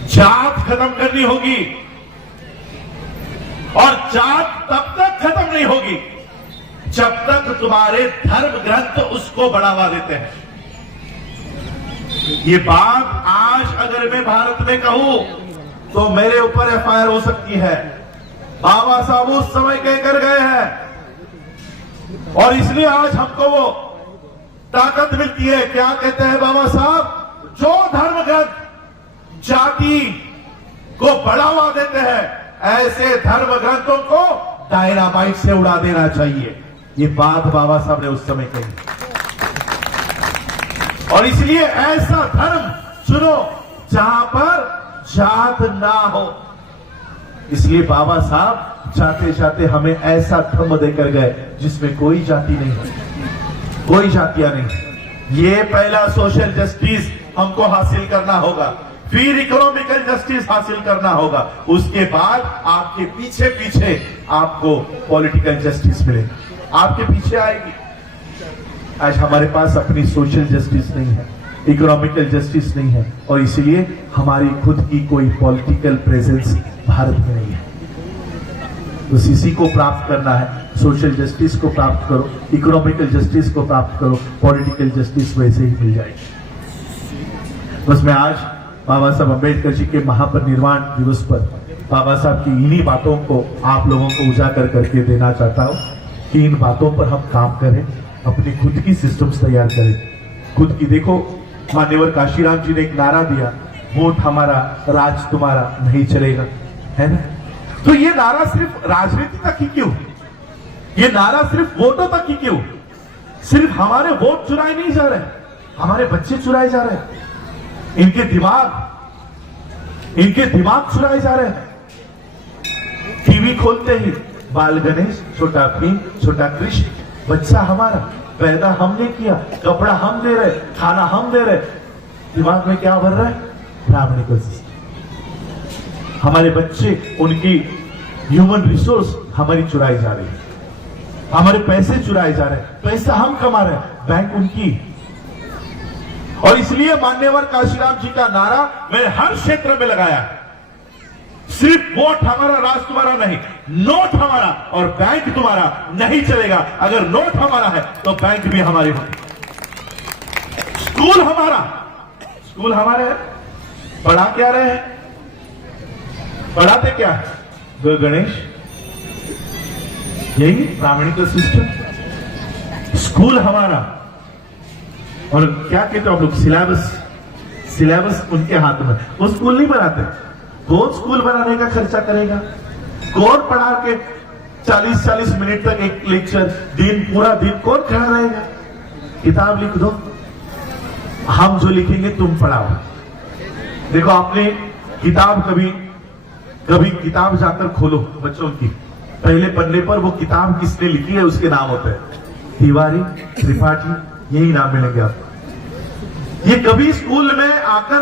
जात खत्म करनी होगी, और जात तब तक खत्म नहीं होगी जब तक तुम्हारे धर्म ग्रंथ उसको बढ़ावा देते हैं। ये बात आज अगर मैं भारत में कहूं तो मेरे ऊपर एफआईआर हो सकती है। बाबा साहब उस समय कहकर गए हैं, और इसलिए आज हमको वो ताकत मिलती है। क्या कहते हैं बाबा साहब? जो धर्म ग्रंथ जाति को बढ़ावा देते हैं, ऐसे धर्म ग्रंथों को डायनामाइट से उड़ा देना चाहिए। ये बात बाबा साहब ने उस समय कही, और इसलिए ऐसा धर्म चुनो जहां पर जात ना हो। इसलिए बाबा साहब जाते जाते हमें ऐसा धर्म देकर गए जिसमें कोई जाति नहीं है, कोई जातियां नहीं। ये पहला सोशल जस्टिस हमको हासिल करना होगा, फिर इकोनॉमिकल जस्टिस हासिल करना होगा, उसके बाद आपके पीछे पीछे आपको पॉलिटिकल जस्टिस मिलेगा, आपके पीछे आएगी। आज हमारे पास अपनी सोशल जस्टिस नहीं है, इकोनॉमिकल जस्टिस नहीं है, और इसलिए हमारी खुद की कोई पॉलिटिकल प्रेजेंस भारत में नहीं है। तो इसी को प्राप्त करना है, सोशल जस्टिस को प्राप्त करो, इकोनॉमिकल जस्टिस को प्राप्त करो, पॉलिटिकल जस्टिस वैसे ही मिल जाएगी। बस मैं आज बाबा साहब अम्बेडकर जी के महापरिनिर्वाण दिवस पर बाबा साहब की इन्हीं बातों को आप लोगों को उजागर करके देना चाहता हूं कि इन बातों पर हम काम करें, अपनी खुद की सिस्टम्स तैयार करें, खुद की। देखो, मान्यवर काशीराम जी ने एक नारा दिया, वोट हमारा राज तुम्हारा नहीं चलेगा, है ना? तो ये नारा सिर्फ राजनीति तक ही क्यों? ये नारा सिर्फ वोटों तक ही क्यों? सिर्फ हमारे वोट चुराए नहीं जा रहे, हमारे बच्चे चुराए जा रहे हैं, इनके दिमाग चुराए जा रहे हैं। टीवी खोलते ही बाल गणेश, छोटा भीम, छोटा कृष्ण, बच्चा हमारा, पैदा हमने किया, कपड़ा हम दे रहे, खाना हम दे रहे, दिमाग में क्या भर रहा है? Brahmanical system. हमारे बच्चे उनकी ह्यूमन रिसोर्स हमारी चुराई जा रही है, हमारे पैसे चुराए जा रहे हैं, पैसा हम कमा रहे हैं, बैंक उनकी। और इसलिए मान्यवर काशीराम जी का नारा मैंने हर क्षेत्र में लगाया है, सिर्फ वोट हमारा, राज तुम्हारा नहीं, नोट हमारा और बैंक तुम्हारा नहीं चलेगा। अगर नोट हमारा है तो बैंक भी हमारी होगी। स्कूल हमारे है, पढ़ा क्या रहे हैं, पढ़ाते क्या है? गणेश, यही प्रामाणिक सिस्टम। स्कूल हमारा, और क्या कहते हो आप लोग, सिलेबस उनके हाथ में। वो स्कूल नहीं बनाते, कौन स्कूल बनाने का खर्चा करेगा? कौन पढ़ा के 40-40 मिनट तक एक लेक्चर, पूरा दिन कौन खड़ा रहेगा? किताब लिख दो, हम जो लिखेंगे तुम पढ़ाओ। देखो, आपने किताब कभी किताब जाकर खोलो बच्चों की, पहले पन्ने पर वो किताब किसने लिखी है उसके नाम होते हैं, तिवारी, त्रिपाठी, यही नाम मिलेंगे आपको। ये कभी स्कूल में आकर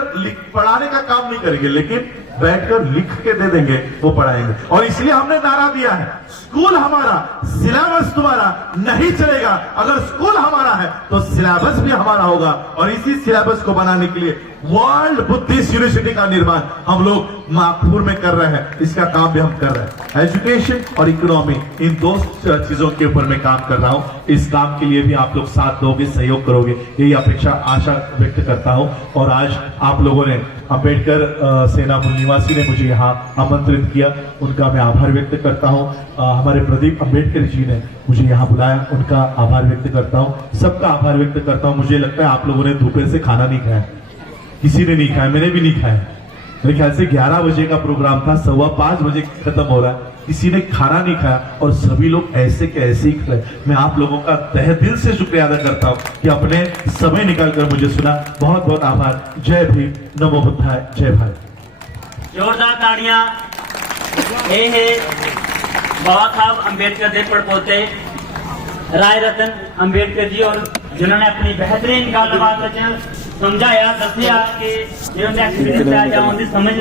पढ़ाने का काम नहीं करेंगे, लेकिन बैठकर लिख के दे देंगे, वो पढ़ाएंगे। और इसलिए हमने नारा दिया है, स्कूल हमारा, सिलेबस तुम्हारा नहीं चलेगा। अगर स्कूल हमारा है तो सिलेबस भी हमारा होगा। और इसी सिलेबस को बनाने के लिए वर्ल्ड बुद्धिस्ट यूनिवर्सिटी का निर्माण हम लोग नागपुर में कर रहे हैं, इसका काम भी हम कर रहे हैं। एजुकेशन और इकोनॉमी, इन दो चीजों के ऊपर मैं काम कर रहा हूं। इस काम के लिए भी आप लोग साथ दोगे, सहयोग करोगे, यही अपेक्षा, आशा व्यक्त करता हूं। और आज आप लोगों ने, अंबेडकर सेना मूल निवासी ने मुझे यहाँ आमंत्रित किया, उनका मैं आभार व्यक्त करता हूँ। हमारे प्रदीप अंबेडकर जी ने मुझे यहाँ बुलाया, उनका आभार व्यक्त करता हूँ। सबका आभार व्यक्त करता हूँ। मुझे लगता है आप लोगों ने दोपहर से खाना नहीं खाया, किसी ने नहीं खाया, मैंने भी नहीं खाया। मेरे ख्याल से 11 बजे का प्रोग्राम था, 5:15 बजे खत्म हो रहा है, किसी ने खाना नहीं खाया और सभी लोग ऐसे के ऐसे ही खड़े। मैं आप लोगों का तहे दिल से शुक्रिया अदा करता हूं कि अपने समय निकालकर मुझे सुना। बहुत बहुत आभार। जय भीम, नमो बुद्धाय, जय भारत। जोरदार ताड़ियां। ये है बाबा साहब अंबेडकर दे पड़पोते राय रतन अंबेडकर जी, और जिन्होंने अपनी बेहतरीन गलबात समझाया, दसिया कि जिन्होंने एक्सपीरियंस समझ